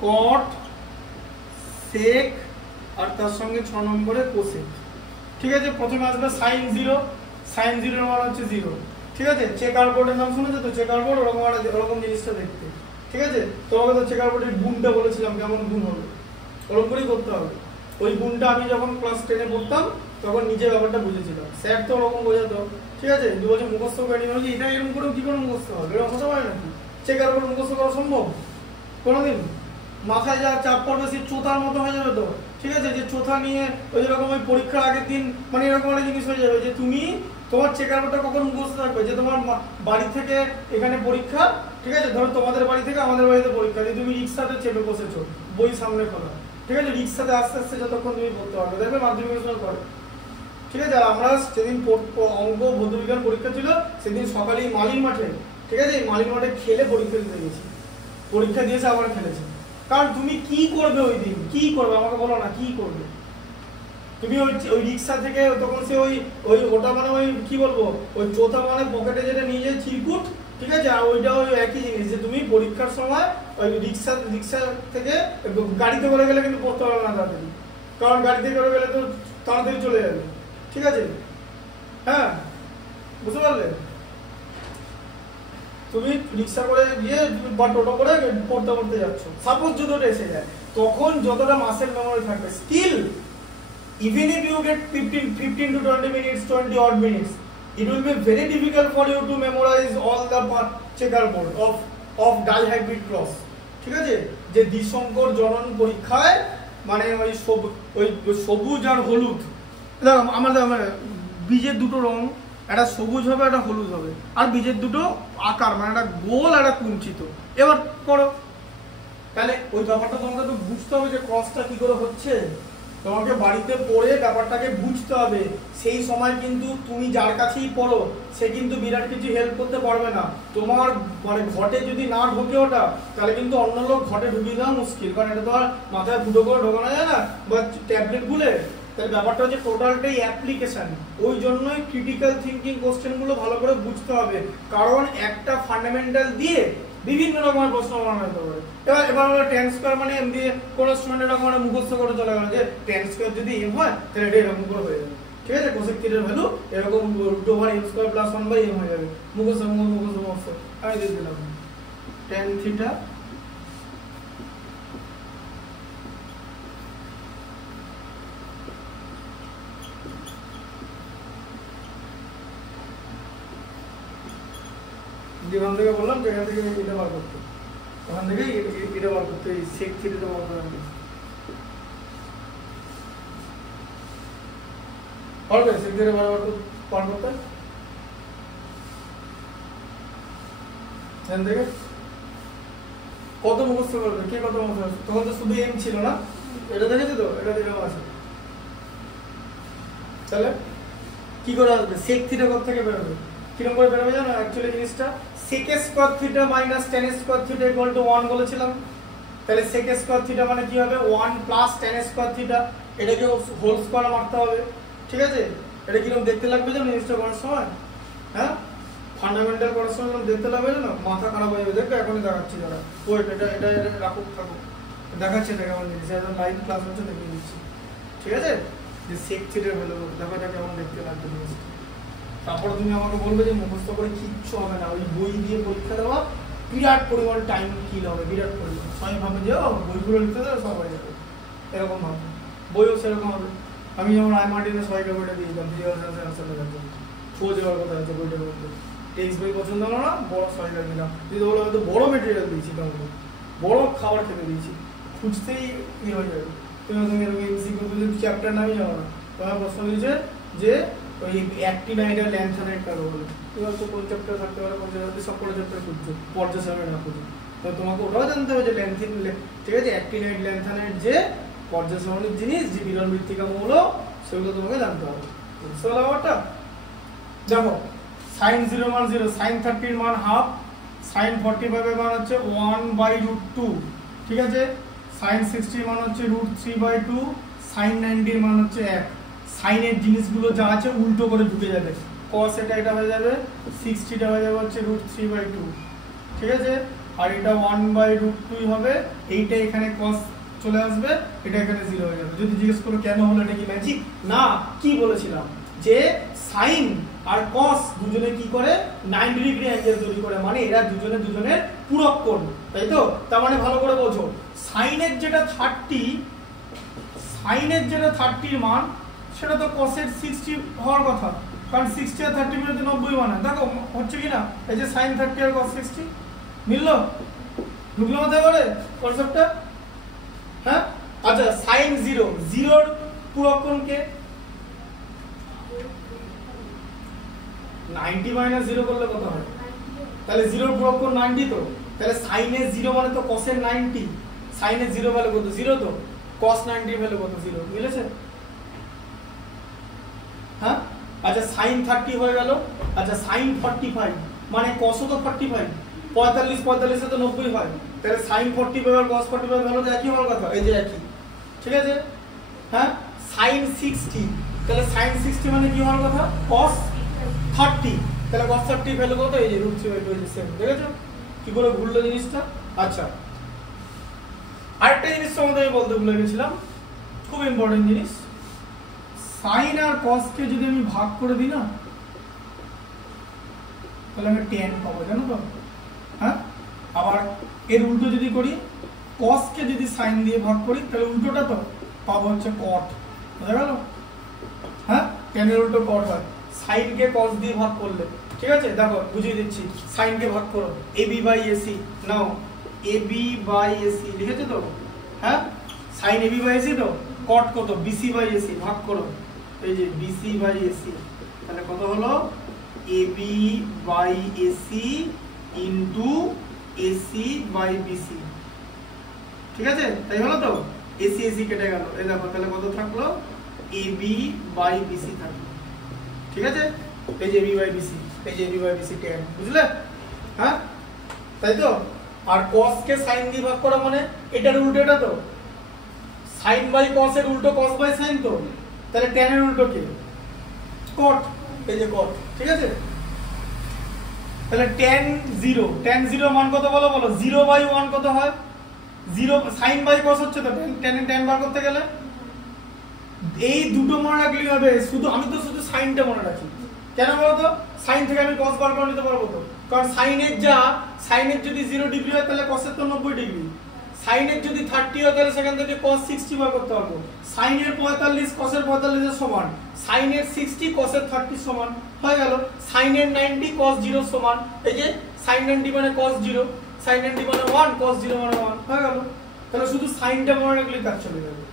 কট, সেক, আর তার সঙ্গে 6 নম্বরে কোসেক, ঠিক আছে। প্রথমে আসবে সাইন 0, সাইন 0 এর মান হচ্ছে 0, ঠিক আছে। চেকার বোর্ডের নাম শুনেছো তো? চেকার বোর্ড ওরকম জিনিসটা দেখতে, ঠিক আছে। তোমাকে তো চেকার বোর্ডের গুণটা বলেছিলাম কেমন গুণ হবে, ওরকম করেই করতে হবে। ওই গুণটা আমি যখন ক্লাস 10-এ পড়তাম তখন নিজে ব্যাপারটা বুঝেছিলাম, স্যার তো ওরকম বোঝাতো, ঠিক আছে। 2 বছর মুখস্থ করে নিয়ে বলছি এটা এরকম করেও কি করে মুখস্থ হবে, এরকম হতে পারে নাকি? চেকার বোর্ড মুখস্থ করা সম্ভব কোনোদিন? মাথায় যা চাপ পড়বে সে চোথার মতো হয়ে যাবে তো, ঠিক আছে। যে চোথা নিয়ে ওই যেরকম ওই পরীক্ষার আগের দিন মানে এরকম একটা জিনিস হয়ে যাবে যে তুমি তোমার চেকার বোর্ডটা কখন মুখস্থ থাকবে, যে তোমার বাড়ি থেকে এখানে পরীক্ষা, ঠিক আছে, ধরো তোমাদের বাড়ি থেকে আমাদের বাড়িতে পরীক্ষা, যে তুমি রিক্সাতে চেপে বসেছো, বই সামনে খোলা, ঠিক আছে, রিক্সাতে আস্তে আস্তে যতক্ষণ তুমি পড়তে পারবে, দেখবে মাধ্যমিক সময় পড়ে, ঠিক আছে। আর আমরা সেদিন অঙ্ক ভৌতবিজ্ঞান পরীক্ষা ছিল, সেদিন সকালেই মালির মাঠে, ঠিক আছে, এই মালির মাঠে খেলে পরীক্ষা দিতে গেছি, পরীক্ষা দিয়েছে আবার খেলেছে। কারণ তুমি কি করবে ওই দিন, কি করবে আমাকে বলো না, কি করবে তুমি? ওই রিক্সা থেকে তখন সে ওই ওটা মানে ওই কি বলবো, ওই চোথা মানে পকেটে যেটা নিয়ে যায় চিরকুট, ঠিক আছে, আর ওইটা ওই একই জিনিস, যে তুমি পরীক্ষার সময় ওই রিক্সা থেকে গাড়িতে করে গেলে কিন্তু পড়তে পারবে না তাড়াতাড়ি, কারণ গাড়িতে করে গেলে তো তাড়াতাড়ি চলে যাবে, ঠিক আছে। হ্যাঁ, বুঝতে পারলে? তুমি রিক্সা করে গিয়ে বা টোটো করে পড়তে যাচ্ছ, সাপোজ যদি ওটা এসে যায়, তখন যতটা মাসেল মেমোরি থাকবে, still even if you get 15 to 20 minutes, 20 odd minutes, it will be very difficult for you to memorize all the checkerboard of dihybrid cross, ঠিক আছে। যে দ্বিসংকর জনন পরীক্ষায় মানে ওই সবুজ আর হলুদ, আমাদের বীজের দুটো রং, একটা সবুজ হবে একটা হলুদ হবে, আর বীজের দুটো আকার মানে একটা গোল আর একটা কুঞ্চিত। এবার করো, তাহলে ওই ব্যাপারটা তোমাকে তো বুঝতে হবে যে ক্রসটা কি করে হচ্ছে, তোমাকে বাড়িতে পড়ে ব্যাপারটাকে বুঝতে হবে। সেই সময় কিন্তু তুমি যার কাছেই পড়ো সে কিন্তু বিরাট কিছু হেল্প করতে পারবে না। তোমার মানে ঘটে যদি না ঢোকে ওটা, তাহলে কিন্তু অন্য লোক ঘটে ঢুকিয়ে দেওয়া মুশকিল, কারণ এটা তো আর মাথায় ফুটো করে ঢোকানো যায় না বা ট্যাবলেট গুলে। তাহলে ব্যাপারটা হচ্ছে টোটালটাই অ্যাপ্লিকেশন। ওই জন্যই ক্রিটিক্যাল থিঙ্কিং কোশ্চেনগুলো ভালো করে বুঝতে হবে, কারণ একটা ফান্ডামেন্টাল দিয়ে বিভিন্ন রকমের প্রশ্ন বানানো যেতে পারে। এবার হলো টেন স্কোয়ার মানে এম দিয়ে কোনো স্টুডেন্ট এরকম মানে মুখস্থ করে চলে গেল যে টেন স্কোয়ার যদি এম হয় তাহলে এটা এরকম করে হয়ে যাবে, ঠিক আছে। কোসেক থিটার ভ্যালু এরকম root over M square plus 1/m হয়ে যাবে। মুখস্থ আমি দিয়ে দিলাম টেন থিটা যেখান থেকে বললাম যেখান থেকে এটা বার করতে, ওখান থেকে এটা বার করতে, এই সেক থিটাটা বার করতে পারবে। সেক থিটা বার করতে এখান থেকে কত মুখস্থ করবে, কে কত মুখস্থ করবে? তখন তো শুধু এম ছিল না, এটা দেখেছো তো, এটা দিলাম আছে। তাহলে কি করে আসবে? সেক থিটা কত থেকে বেরোবে? কিরকম করে বেরোবে জানো? অ্যাকচুয়ালি জিনিসটা sec square theta minus tan square theta equal to 1 বলেছিলাম। তাহলে sec স্কয়ার থিটা মানে কি হবে? 1 প্লাস tan স্কয়ার থিটা, এটাকে হোল স্কয়ার মারতে হবে, ঠিক আছে। এটা কিরকম দেখতে লাগবে জানো জিনিসটা করার সময়? হ্যাঁ, ফান্ডামেন্টাল করার সময় দেখতে লাগবে জানো, মাথা খারাপ হয়ে যাবে। দেখো এখনই দেখাচ্ছি, দাঁড়া ওয়েট, এটা এটা রাখুক থাকুক, দেখাচ্ছি এটা কেমন জিনিস, একদম লাইভ ক্লাস হচ্ছে দেখিয়ে দিচ্ছি, ঠিক আছে। যে sec থিটার ভ্যালু দেখো এটা কেমন দেখতে লাগবে জিনিসটা। তারপর তুমি আমাকে বলবে যে মুখস্থ করে কিচ্ছু হবে না, ওই বই দিয়ে পরীক্ষা দেওয়া বিরাট পরিমাণ টাইম কিল হবে, বিরাট পরিমাণ। সবাই ভাবে যে বইগুলো লিখতে দেবে সব হয়ে যাবে, এরকম ভাবে। বইও সেরকম হবে। আমি যেমন আইমার্টিনে সবাইকে বইটা দিয়েছিলাম, খোঁজ যাওয়ার কথা আছে বইটার মধ্যে। টেক্সট বই পছন্দ হলো না, বড় সহায়িকা দিলাম। যদি বলো হয়তো বড় মেটেরিয়াল দিয়েছি, তোমাকে বড় খাবার খেতে দিয়েছি, খুঁজতেই ইয়ে হয়ে যাবে। তুমি এরকম এমসিকিউ চ্যাপ্টার নামই জানো না, তোমার প্রশ্ন দিয়েছে যে ওই অ্যাক্টিনাইট আর ল্যান্থানাইট কাকে বলে। এবার তো কোন চ্যাপ্টার থাকতে পারে, কোন চ্যাপ্টার সব কোনো চ্যাপ্টার খুঁজছো, পর্যায়সারণী না খুঁজো, তো তোমাকে ওটাও জানতে হবে যে ল্যান্থিন, ঠিক আছে, অ্যাক্টিনাইট ল্যান্থানাইট যে পর্যায়সারণীর জিনিস, যে বিরল মৃত্তিকা মৌল, সেগুলো তোমাকে জানতে হবে। বুঝতে পারলে ব্যাপারটা? দেখো sin 0 মান 0, sin 30 এর মান হাফ, sin 45 এর মান হচ্ছে 1/√2, ঠিক আছে। sin 60 এর মান হচ্ছে √3/2, sin 90 এর মান হচ্ছে 1। সাইনের জিনিসগুলো যা আছে উল্টো করে ঢুকে যাবে, cos এটা হয়ে যাবে 60 টা হয়ে যাবে হচ্ছে √3/2, ঠিক আছে। আর এটা 1/√2 হবে, এইটা এখানে cos চলে আসবে, এটা এখানে 0 হয়ে যাবে। যদি জিজ্ঞেস করো কেন হলো, এটা কি ম্যাজিক? না, কি বলেছিলাম যে সাইন আর cos দুজনে কি করে 90 ডিগ্রি অ্যাঙ্গেল তৈরি করে, মানে এরা দুজনে দুজনের পূরক কোণ, তাই তো। তার মানে ভালো করে বোঝো, সাইনের যেটা 30, সাইনের যেটা 30 এর মান, সেটা তো cosের 60 হওয়ার কথা, কারণ 60 আর 30 মিলে তো 90 মানে। দেখো হচ্ছে কি না, এই যে sin 30 আর cos 60 মিললো, ঢুকলো মাথায় করে কনসেপ্টটা? হ্যাঁ, আচ্ছা sin 0, 0 এর পূরক কোণ কে? 90 মাইনাস 0 করলে কত হয়? তাহলে 0 এর পূরক কোণ 90 তো, তাহলে sin এর 0 মানে তো cos এর 90, sin এর 0 ভ্যালু কত? 0 তো, cos 90 এর ভ্যালু কত? 0, মিলেছে? হ্যাঁ, আচ্ছা sin 30 হয়ে গেল। আচ্ছা sin 45 মানে cos তো 45, 45 এ তো 90 হয়, তাহলে sin 45 আর cos 45 ভ্যালু তো একই হওয়ার কথা, এই যে একই, ঠিক আছে। হ্যাঁ, sin 60, তাহলে sin 60 মানে কি হওয়ার কথা? cos 30, তাহলে cos 30 ভ্যালু কত? এই যে √3/2, সেম। দেখেছো কি করে ভুললো জিনিসটা? আচ্ছা, আরেকটা জিনিস তোমাদের আমি বলতে ভুলে গেছিলাম, খুব ইম্পর্টেন্ট জিনিস। সাইন আর cos কে যদি আমি ভাগ করে দিই না, তাহলে আমি tan পাবো, জানো তো। হ্যাঁ, আবার এর উল্টো যদি করি, cos কে যদি sin দিয়ে ভাগ করি, তাহলে উল্টোটা তো পাবো হচ্ছে cot, বুঝা গেল? হ্যাঁ, tan এর উল্টো cot হয়, sin কে cos দিয়ে ভাগ করলে, ঠিক আছে। দেখো বুঝিয়ে দিচ্ছি, sin কে ভাগ করো AB/AC, নাও AB/AC লিখেছো তো? হ্যাঁ, sin AB/AC তো, cot কত? BC/AC, ভাগ করো, এই যে BC/AC, তাহলে কত হলো? AB/AC ইনটু AC/BC, ঠিক আছে, তাই হলো তো। এসি এসি কেটে গেল, এই দেখো তাহলে কত থাকলো এবি বাই বিসি থাকলো। ঠিক আছে, এই যে এবি বাই বিসি, এই যে এবি বাই বিসি tan, বুঝলে? হ্যাঁ তাই তো। আর cos কে sin দিয়ে ভাগ করা মানে এটার উল্টো এটা তো, sin বাই cos এর উল্টো cos বাই sin তো, তাহলে tan এর উল্টো কি cot, এই যে cot। ঠিক আছে, তাহলে tan 0 মান কত বলো 0 বাই 1 কত হয় 0, sin বাই cos হচ্ছে তো, tan বার করতে গেলে এই দুটো মনে রাখলেই হবে। শুধু আমি তো শুধু সাইনটা মনে রাখি, কেন বলো তো? সাইন থেকে আমি cos বার করে নিতে পারবো তো, কারণ সাইনের যদি 0 ডিগ্রি হয় তাহলে cos এর তো 90 ডিগ্রি, সাইনের যদি 30 হয় তাহলে সেখান থেকে cos 60 বার করতে পারবো। সাইনের 45 cos এর 45 এর সমান, সাইনের 60 cos এর 30 সমান, হয়ে গেল। সাইনের 90 cos 0 সমান, এই যে sin 90 মানে cos 0, sin 90 মানে 1, cos 0 মানে 1, হয়ে গেল। তাহলে শুধু সাইনটা মনে রাখলেই কাজ চলে যাবে।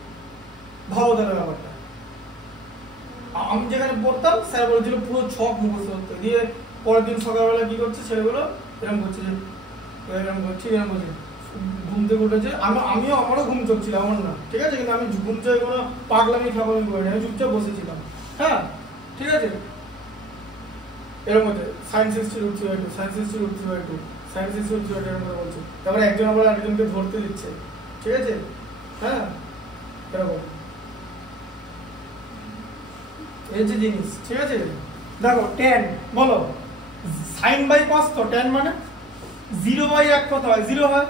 ভালো তাহলে ব্যাপারটা। আমি যেখানে পড়তাম স্যার বলেছিল পুরো ছক মুখস্থ করতে, দিয়ে পরের দিন সকালবেলা কি করছে ছেলেগুলো এরকম করছে, এরকম করছে, ঘুম থেকে উঠেছে, আমারও ঘুম চলছিল, আমার না, ঠিক আছে, কিন্তু আমি ঘুম থেকে কোনো পাগলামি খাবামি করিনি, আমি চুপচাপ বসেছিলাম। হ্যাঁ ঠিক আছে, এরকম হচ্ছে sin 60√3/2, sin 60√3/2, sin 60√3/2 এরকম করে বলছে। তারপরে একজন আবার আরেকজনকে ধরতে দিচ্ছে, ঠিক আছে। হ্যাঁ এরকম এই যে জিনিস, ঠিক আছে। দেখো tan বলো sin বাই cos তো, tan মানে 0 বাই 1 কত হয় 0 হয়,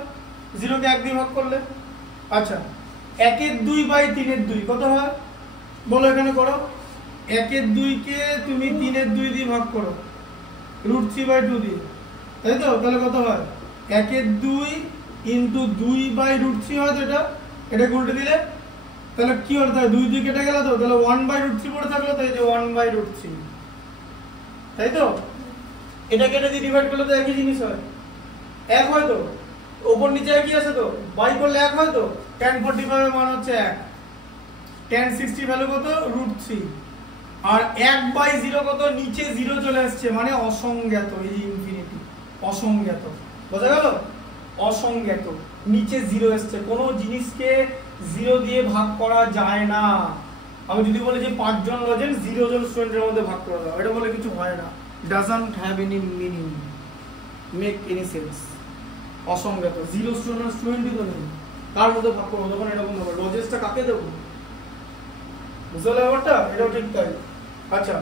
0 কে 1 দিয়ে ভাগ করলে। আচ্ছা 1 এর 2 বাই 3 এর 2 কত হয় বলো, এখানে করো। 1 এর 2 কে তুমি 3 এর 2 দিয়ে ভাগ করো √3/2 দিয়ে, তাই তো, তাহলে কত হয় 1 এর 2 ইনটু 2 বাই √3 হয় তো, এটা উল্টে দিলে তাহলে কি হলো, তাহলে 2 2 কেটে গেল তো, তাহলে 1/√3 পড়ে থাকলো তো, এই যে 1/√3, তাই তো। এটা কেটে দিয়ে ডিভাইড করলে তো একই জিনিস হয়, 1 হয় তো, উপর নিচে একই আছে তো, বাই করলে 1 হয় তো। tan 45 এর মান হচ্ছে 1, tan 60 ভ্যালু কত √3, আর 1/0 কত, নিচে 0 চলে আসছে মানে অসংজ্ঞাত, এই যে ইনফিনিটি অসংজ্ঞাত, বোঝা গেল? অসংজ্ঞাত, নিচে 0 আসছে, কোনো জিনিসকে 0 দিয়ে ভাগ করা যায় না। আমি যদি বলি যে 5 জন লজেন্স 0 জন স্টুডেন্টের মধ্যে ভাগ করে দাও, এটা বলে কিছু হয় না, doesn't have any meaning, make any sense. অসংজ্ঞাত, 0 স্টুডেন্টই তো নেই, কার মধ্যে ভাগ করবো তখন এরকম হবে, লজেন্সটা কাকে দেবো, বুঝতে পারলে ব্যাপারটা? এটাও ঠিক তাই। আচ্ছা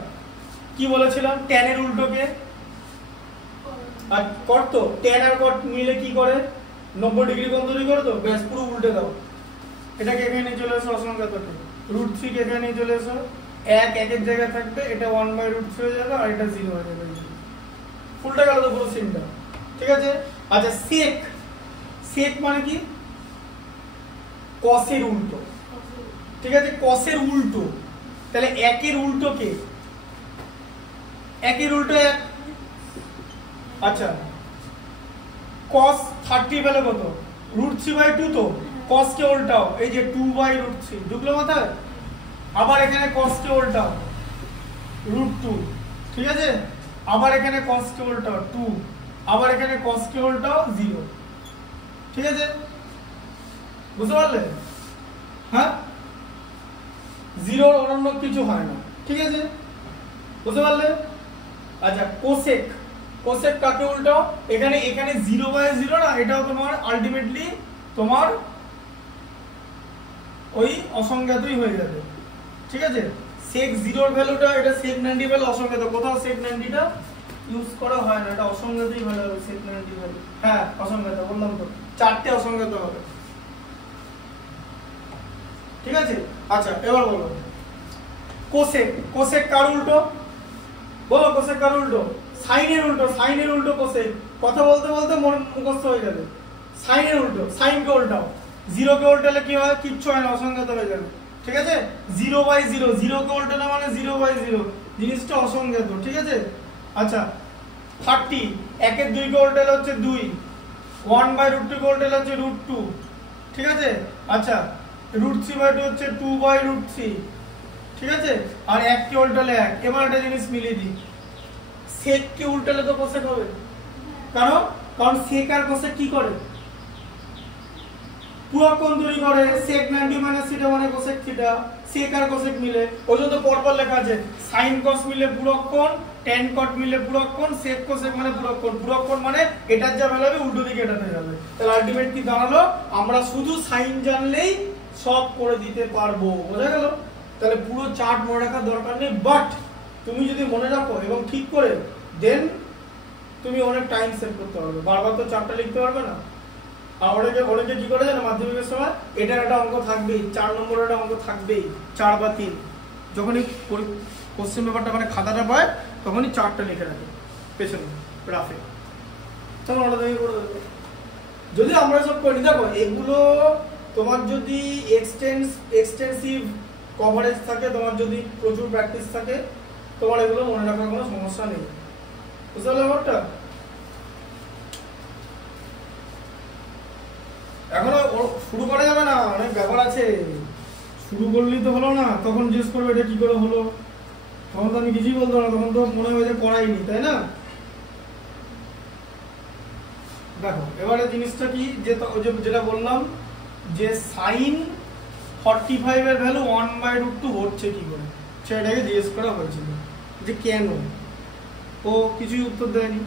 কি বলেছিলাম, tan এর উল্টোকে আর cot তো, tan আর cot মিলে কি করে 90 ডিগ্রি কোণ তৈরি করে তো, ব্যাস পুরো উল্টে দাও, এটাকে এখানে নিয়ে চলে এসো অসংজ্ঞাতকে, √3 কে এখানে নিয়ে চলে এসো, 1 এর জায়গায় থাকবে, এটা 1/√3 হয়ে যাবে, আর এটা 0 হয়ে যাবে, উল্টে গেল তো পুরো সিনটা, ঠিক আছে। আচ্ছা sec মানে কি, cos এর উল্টো, ঠিক আছে, cos এর উল্টো, তাহলে 1 এর উল্টো কে, 1 এর উল্টো 1। আচ্ছা cos 30 ভ্যালু কত √3/2 তো, cos কে উল্টাও, এই যে 2/√3, ঢুকলো মাথায়। আবার এখানে cos কে উল্টাও √2, ঠিক আছে, আবার এখানে cos কে উল্টাও 2, আবার এখানে cos কে উল্টাও 0, ঠিক আছে, বুঝতে পারলে? হ্যাঁ 0 অন্য কিছু হয় না, ঠিক আছে, বুঝতে পারলে? আচ্ছা কোসেক কাকে উল্টাও, এখানে 0/0 না, এটাও তোমার আলটিমেটলি তোমার ওই অসংজ্ঞাতই হয়ে যাবে, ঠিক আছে। sec 0 এর ভ্যালুটা, এটা sec 90 ভ্যালু অসংজ্ঞাত, কোথাও sec 90 টা ইউজ করা হয় না, এটা অসংজ্ঞাতই ভ্যালু হবে sec 90 ভ্যালু, হ্যাঁ অসংজ্ঞাত বললাম তো, 4টে অসংজ্ঞাত হবে, ঠিক আছে। আচ্ছা এবার বলো কোসেক কার উল্টো বলো, কোসেক কার উল্টো, সাইনের উল্টো কোসেক, কথা বলতে বলতে মুখস্থ হয়ে যাবে। সাইনের উল্টো, সাইনকে উল্টাও, 0 কে উল্টালে কি হয়, কিচ্ছু হয় না, অসংজ্ঞাত হয়ে যাবে, ঠিক আছে। 0/0, 0 কে উল্টালে মানে 0/0, জিনিসটা অসংজ্ঞাত, ঠিক আছে। আচ্ছা 30, 1 এর 2 কে উল্টালে হচ্ছে 2, 1/√2 কে উল্টালে হচ্ছে √2, ঠিক আছে। আচ্ছা √3/2 হচ্ছে 2/√3, ঠিক আছে, আর 1 কে উল্টালে 1। এবার একটা জিনিস মিলিয়ে দিই, sec কে উল্টালে তো cosec হবে, কারণ sec আর cosec কি করে, পুরো কোণ তৈরি করে sec 90 মাইনাস থিটা মানে cosec থিটা, sec আর cosec মিলে ওই জন্য তো পরপর লেখা আছে sin cos মিলে পুরো কোণ, tan cot মিলে পুরো কোণ, sec cosec মানে পুরো কোণ মানে এটার যা ভ্যালু হবে উল্টো দিকে এটাতে যাবে। তাহলে আলটিমেট কি দাঁড়ালো, আমরা শুধু sin জানলেই সব করে দিতে পারবো, বোঝা গেল? তাহলে পুরো চার্ট মনে রাখার দরকার নেই, বাট তুমি যদি মনে রাখো এবং ঠিক করে দেন তুমি অনেক টাইম সেভ করতে পারবে, বারবার তো চার্টটা লিখতে পারবে না। আর অনেকে কি করে জানো, মাধ্যমিকের সময় এটার একটা অঙ্ক থাকবেই, 4 নম্বরের একটা অঙ্ক থাকবেই, 4 বা 3, যখনই কোশ্চেন পেপারটা মানে খাতাটা পায় তখনই চার্টটা লিখে রাখে পেছনে রাফে, তখন ওটা থেকে করে দেবে। যদি আমরা সব করি, দেখো এগুলো তোমার যদি এক্সটেন্সিভ কভারেজ থাকে, তোমার যদি প্রচুর প্র্যাকটিস থাকে, তোমার এগুলো মনে রাখার কোনো সমস্যা নেই, বুঝতে পারলে ব্যাপারটা? এখনো শুরু করা যাবে না, অনেক ব্যাপার আছে, শুরু করলেই তো হলো না, তখন জিজ্ঞেস করবে এটা কি করে হলো, তখন তো আমি কিছুই বলতে পারবো না, তখন তো মনে হবে যে করাইনি, তাই না? দেখো এবারে জিনিসটা কি, যেটা বললাম যে sin 45 এর ভ্যালু 1/√2 হচ্ছে কি করে, সেটাকে জিজ্ঞেস করা হয়েছিল যে কেন, ও কিছুই উত্তর দেয়নি,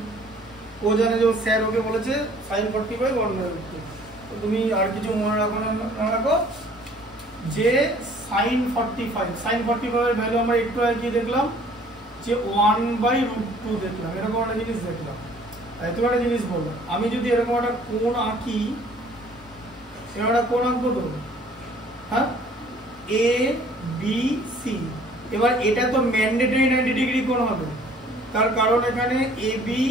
ও জানে যে স্যার ওকে বলেছে sin 45 1/√2। তো তুমি আর কিছু মনে রাখো না রাখো যে sin 45 এর ভ্যালু আমরা একটু আগে কি দেখলাম যে 1/√2 দেখলাম, এরকম একটা জিনিস দেখলাম। তোমার একটা জিনিস বলবো, আমি যদি এরকম একটা কোণ আঁকি, এরকম একটা কোণ আঁকবো তো, হ্যাঁ, এ বি সি, এবার এটা তো ম্যান্ডেটরি 90 ডিগ্রি কোণ হবে, তার কারণ এখানে এ বি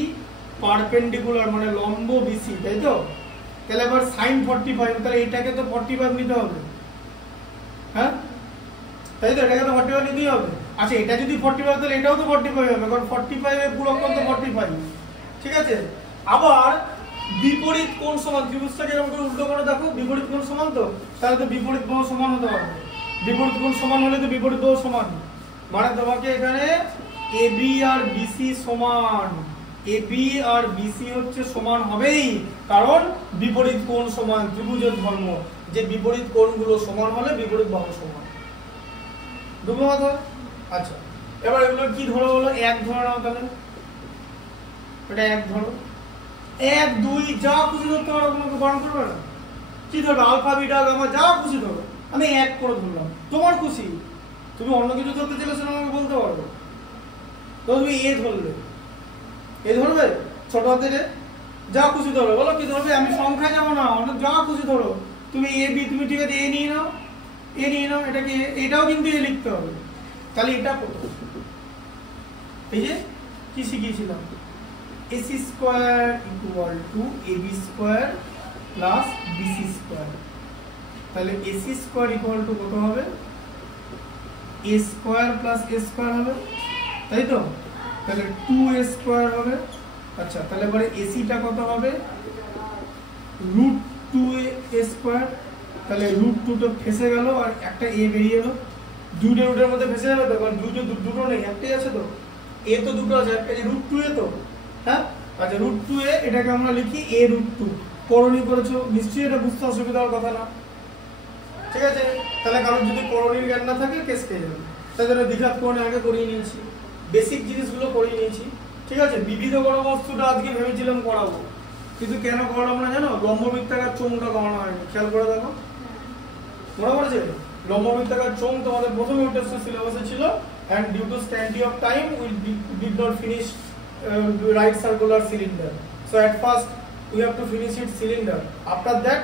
পারপেন্ডিকুলার মানে লম্ব বিসি, তাই তো? তাহলে এবার sin 45, তাহলে এটাকে তো 45 নিতে হবে, হ্যাঁ তাই তো, এটাকে তো 45 নিতেই হবে। আচ্ছা এটা যদি 45 তাহলে এটাও তো 45 হবে, কারণ 45 এর পুরো কোণ তো 45, ঠিক আছে? আবার বিপরীত কোণ সমান, ত্রিভুজটাকে এরকম করে উল্টো করে দেখো, বিপরীত কোণ সমান তো, তাহলে তো বিপরীত বাহু সমান হতে হবে, বিপরীত কোণ সমান হলে তো বিপরীত বাহু সমান, মানে তোমাকে এখানে এবি আর বিসি সমান, এবি আর বিসি হচ্ছে সমান হবেই, কারণ বিপরীত কোণ সমান, ত্রিভুজের ধর্ম যে বিপরীত কোণগুলো সমান হলে বিপরীত বাহু সমান, বুঝলো কথা? আচ্ছা এবার এগুলো কি ধরো হলো, এক ধরে নাও, তাহলে এটা এক ধরো, 1 2 যা খুশি ধরতে পারো, কোনো বারণ করবে না, কি ধরবে আলফা বিটা গামা যা খুশি ধরো, আমি 1 করে ধরলাম, তোমার খুশি, তুমি অন্য কিছু ধরতে চাইলে সেটা আমাকে বলতে পারবে। তো তুমি এ ধরলে, এ ধরবে ছোট হাতে যা খুশি ধরো, বলো কি ধরবে, আমি সংখ্যায় যাবো না, অন্য যা খুশি ধরো, তুমি এ বি, তুমি ঠিক আছে এ নিয়ে নাও, এ নিয়ে নাও, এটাকে এটাও কিন্তু এ লিখতে হবে, তাহলে এটা কত, এই যে কি শিখিয়েছিলাম, AC square equal two AB square plus BC square, তাহলে AC স্কয়ার ইকুয়াল টু কত হবে, A square plus A square হবে, তাই তো? তাহলে 2A স্কয়ার হবে। আচ্ছা তাহলে এবারে AC টা কত হবে, √2A স্কয়ার, তাহলে √2 টা ফেসে গেল আর একটা A বেরিয়ে এলো, দুইটা রুটের মধ্যে ফেসে যাবে তো, কারণ দুটো নেই, একটাই আছে তো, A তো দুটো আছে, একটা যে √2A তো, হ্যাঁ? আচ্ছা √2A এটাকে আমরা লিখি A√2, করণী করেছো নিশ্চয়ই, এটা বুঝতে অসুবিধা হওয়ার কথা না, ঠিক আছে? তাহলে কারোর যদি করণীর জ্ঞান না থাকে কেস খেয়ে যাবে, তাই জন্য দ্বিঘাত করণে আগে করিয়ে নিয়েছি, বেসিক জিনিসগুলো করিয়ে নিয়েছি, ঠিক আছে? বিবিধ গণবস্তুটা আজকে ভেবেছিলাম করাবো, কিন্তু কেন করাবো না জানো, লম্ববৃত্তাকার চোঙটা করানো হয়নি, খেয়াল করে দেখো, মনে পড়েছে? লম্ববৃত্তাকার চোঙ তোমাদের প্রথমে টেস্ট সিলেবাসে ছিল, and due to scarcity of time we did not finish right circular cylinder, so at first we have to finish it cylinder, after that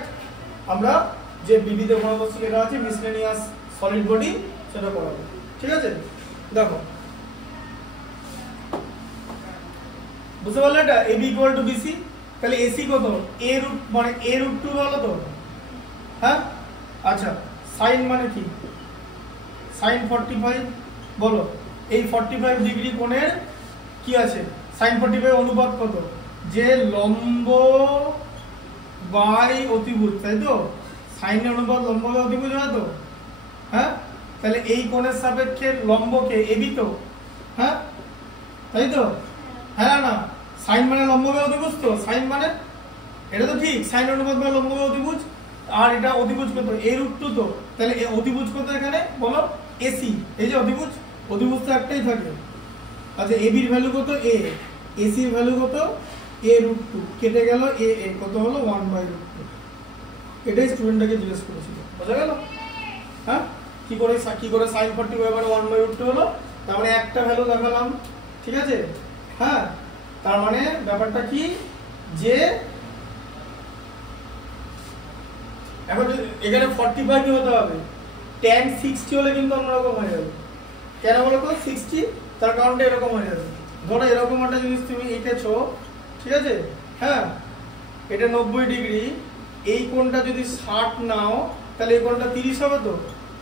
আমরা যে বিবিধ ঘনবস্তু যেটা আছে মিসলেনিয়াস সলিড বডি সেটা করাবো, ঠিক আছে? দেখো বুঝতে পারলে, এটা AB ইকুয়াল টু BC, তাহলে AC কত, A রুট মানে A√2 হলো তো, হ্যাঁ? আচ্ছা sin মানে কি, sin 45, বলো এই 45 ডিগ্রি কোণের কি আছে, sin 45 অনুপাত কত, যে লম্ব বাই অতিভুজ, তাই তো? sin এর অনুপাত লম্ব বাই অতিভুজ হয় তো, হ্যাঁ? তাহলে এই কোণের সাপেক্ষে লম্বকে AB তো, হ্যাঁ তাই তো, হ্যাঁ না, sin মানে লম্ব বাই অতিভুজ তো, sin মানে এটা তো ঠিক, sin অনুপাত বাই লম্ব বাই অতিভুজ, আর এটা অধিভুজ কত a √2 তো, তাহলে এই অধিভুজ কত এখানে বলো AC, এই যে অধিভুজ, অধিভুজ তো একটাই থাকে। আচ্ছা AB এর ভ্যালু কত a, AC এর ভ্যালু কত a √2, কেটে গেল a কত হলো 1/√2। এটাই স্টুডেন্টটাকে জিজ্ঞেস করেছিল, বোঝা গেল? হ্যাঁ, কি করে sin 40/1/√2 হলো, তার মানে একটা ভ্যালু দেখালাম, ঠিক আছে? হ্যাঁ, তার মানে ব্যাপারটা কি যে এখন এখানে 45 হতে হবে, tan 60 হলে কিন্তু অন্যরকম হয়ে যাবে। কেন বলো তো 60, তার কারণটা এরকম হয়ে যাবে। ধরো এরকম একটা জিনিস তুমি এঁকেছো, ঠিক আছে? হ্যাঁ, এটা 90 ডিগ্রি, এই কোণটা যদি 60 নাও তাহলে এই কোণটা 30 হবে, তো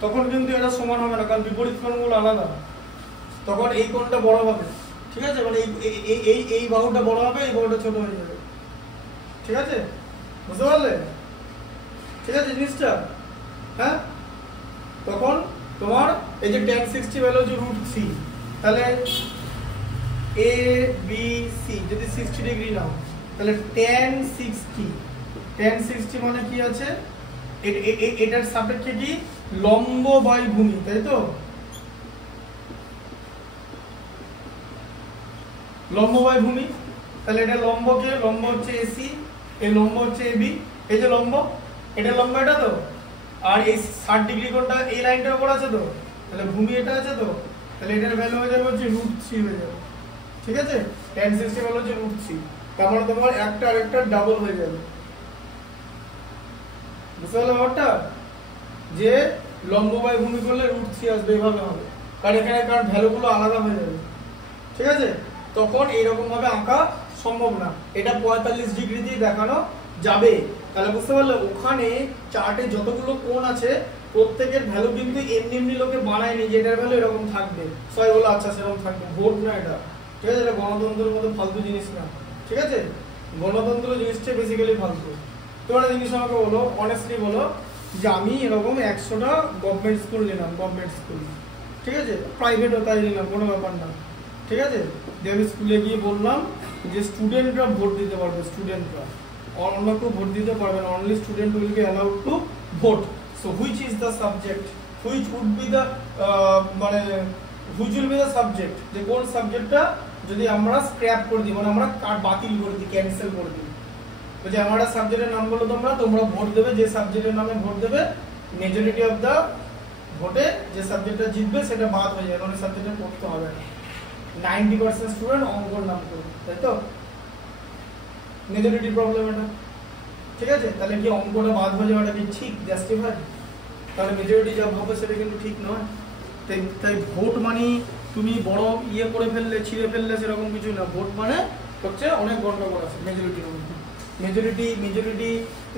তখন কিন্তু এটা সমান হবে না, কারণ বিপরীত কোণগুলো আলাদা, তখন এই কোণটা বড় হবে, ঠিক আছে? মানে এই বাহুটা বড় হবে, এই বাহুটা ছোট হয়ে যাবে, ঠিক আছে? বুঝতে পারলে? ঠিক আছে জিনিসটা? হ্যাঁ, তখন তোমার এই যে tan 60 ভ্যালু হচ্ছে √3, তাহলে a b c যদি 60 ডিগ্রি নাও তাহলে tan 60 মানে কি আছে, এটার সাপেক্ষে কি লম্ব বাই ভূমি, তাই তো? লম্ব বাই ভূমি, তাহলে এটা লম্বকে, লম্ব হচ্ছে AC, এই লম্ব হচ্ছে AB, এই যে লম্ব, এটা লম্ব, এটা তো, আর এই 60 ডিগ্রি কোণটা এই লাইনটার উপর আছে তো, তাহলে ভূমি এটা আছে তো, তাহলে এটার ভ্যালু হয়ে যাবে হচ্ছে √3 হয়ে যাবে, ঠিক আছে? tan 60 ভ্যালু হচ্ছে √3, তার মানে তোমার একটা আরেকটা ডাবল হয়ে যাবে। বুঝতে পারলে ব্যাপারটা? যে লম্ব বাই ভূমি করলে √3 আসবে, এইভাবে হবে, কারণ এখানে কারণ ভ্যালুগুলো আলাদা হয়ে যাবে, ঠিক আছে? তখন এইরকম ভাবে আঁকা সম্ভব না, এটা 45 ডিগ্রি দিয়ে দেখানো যাবে। তাহলে বুঝতে পারলে ওখানে চার্টে যতগুলো কোণ আছে প্রত্যেকের ভ্যালু কিন্তু এমনি এমনি লোকে বানায়নি যে এটার ভ্যালু এরকম থাকবে, সবাই বলে আচ্ছা সেরকম থাকবে, ভোট না এটা, ঠিক আছে? এটা গণতন্ত্রের মধ্যে ফালতু জিনিস না, ঠিক আছে? গণতন্ত্র জিনিসটা বেসিক্যালি ফালতু। তোমরা জিনিস আমাকে বলো, অনেস্টলি বলো যে আমি এরকম 100টা গভর্নমেন্ট স্কুল নিলাম, গভর্নমেন্ট স্কুল, ঠিক আছে? প্রাইভেটও তাই নিলাম, কোনো ব্যাপার না, ঠিক আছে? দিয়ে আমি স্কুলে গিয়ে বললাম যে স্টুডেন্টরা ভোট দিতে পারবে, স্টুডেন্টরা, অন্য কেউ ভোট দিতে পারবে না, only student will be allowed to vote. So which is the subject, which would be the মানে which will be the subject, যে কোন সাবজেক্টটা যদি আমরা স্ক্র্যাপ করে দিই, মানে আমরা বাতিল করে দিই, ক্যান্সেল করে দিই, তো যে আমার সাবজেক্টের নাম বলো, তোমরা ভোট দেবে, যে সাবজেক্টের নামে ভোট দেবে মেজরিটি অফ দ্য ভোটে যে সাবজেক্টটা জিতবে সেটা বাদ হয়ে যাবে, মানে সাবজেক্টে পড়তে হবে না। 90% স্টুডেন্ট অঙ্কর নাম করবে, তাই তো? মেজরিটি প্রবলেম এটা, ঠিক আছে? তাহলে কি অঙ্কটা বাদ হয়ে যাওয়াটা কি ঠিক, জাস্টিফাই? তাহলে মেজরিটি যা ভাবে সেটা কিন্তু ঠিক নয়। তাই ভোট মানে তুমি বড় ইয়ে করে ফেললে, ছিঁড়ে ফেললে সেরকম কিছু না। ভোট মানে হচ্ছে অনেক গন্ডগোল আছে মেজরিটির মধ্যে। মেজরিটি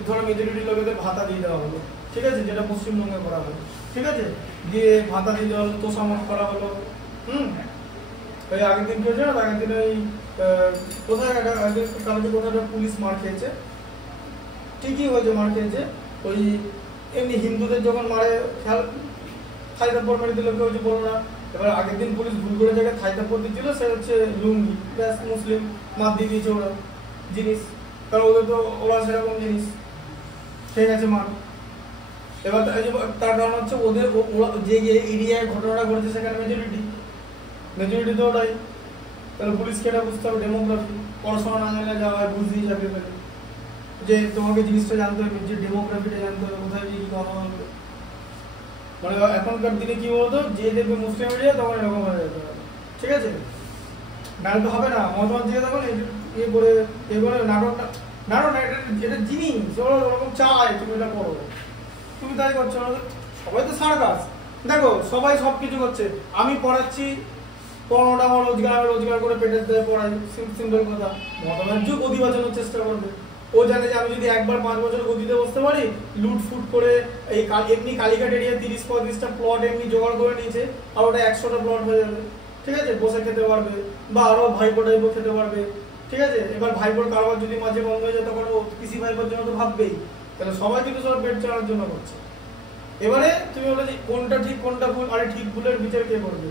ধরো মেজরিটি লোকেদের ভাতা দিয়ে দেওয়া হলো, ঠিক আছে? যেটা পশ্চিমবঙ্গে করা হলো, ঠিক আছে? দিয়ে ভাতা দিয়ে দেওয়া হলো, তোষামত করা হলো। ওই আগের দিন কি হয়েছে না, আগের দিন ওই কোথায় একটা কোথায় একটা পুলিশ মার খেয়েছে, ঠিকই হয়েছে মার খেয়েছে। ওই এমনি হিন্দুদের যখন মারে খেয়াল থাই থাপ্পড় মেরে দিল, কেউ হচ্ছে বলো না। এবার আগের দিন পুলিশ ভুল করে জায়গায় থাই থাপ্পড় দিচ্ছিল, সে হচ্ছে লুঙ্গি, ব্যাস মুসলিম মার দিয়ে দিয়েছে ওরা জিনিস, কারণ ওদের তো ওরা সেরকম জিনিস ঠিক আছে মার। এবার তার কারণ হচ্ছে ওদের যে এরিয়ায় ঘটনাটা ঘটেছে সেখানে মেজরিটি তো ওটাই। তাহলে পুলিশকে এটা বুঝতে হবে, ডেমোগ্রাফি পড়াশোনা না জানলে যাওয়া হয়, বুঝতেই চাকরি পেলে যে তোমাকে জিনিসটা জানতে হবে, যে ডেমোগ্রাফিটা জানতে হবে, কোথায় কি কথা হবে। মানে এখনকার দিনে কি বলতো, যে দেখবে মুসলিম এরিয়া তখন এরকম হয়ে যেতে পারে, ঠিক আছে? নাহলে তো হবে না। মতামত দিয়ে তখন এ করে নাটক না, এটা জিনিস ওরকম চায় তুমি এটা করো, তুমি তাই করছো। সবাই তো সার্কাস, দেখো সবাই সব কিছু করছে। আমি পড়াচ্ছি, 15টা আমার রোজগার করে পেটের দেয় পড়াই, সিম্পল কথা। মতামত যুগ গদি বাঁচানোর চেষ্টা করবে। ও জানে যে আমি যদি একবার 5 বছর গদিতে বসতে পারি, লুট ফুট করে এই এমনি কালীঘাট এরিয়া 30-35টা প্লট এমনি জোগাড় করে নিয়েছে, আর ওটা 100টা প্লট হয়ে যাবে, ঠিক আছে? বসে খেতে পারবে, বা আরো ভাইপো টাইপো খেতে পারবে, ঠিক আছে? এবার ভাইপোর কারবার যদি মাঝে বন্ধ হয়ে যায় তখন ও পিসি ভাইপোর জন্য তো ভাববেই। তাহলে সবাই কিন্তু সব পেট চালানোর জন্য করছে। এবারে তুমি বলে যে কোনটা ঠিক কোনটা ভুল, আরে ঠিক ভুলের বিচার কে করবে?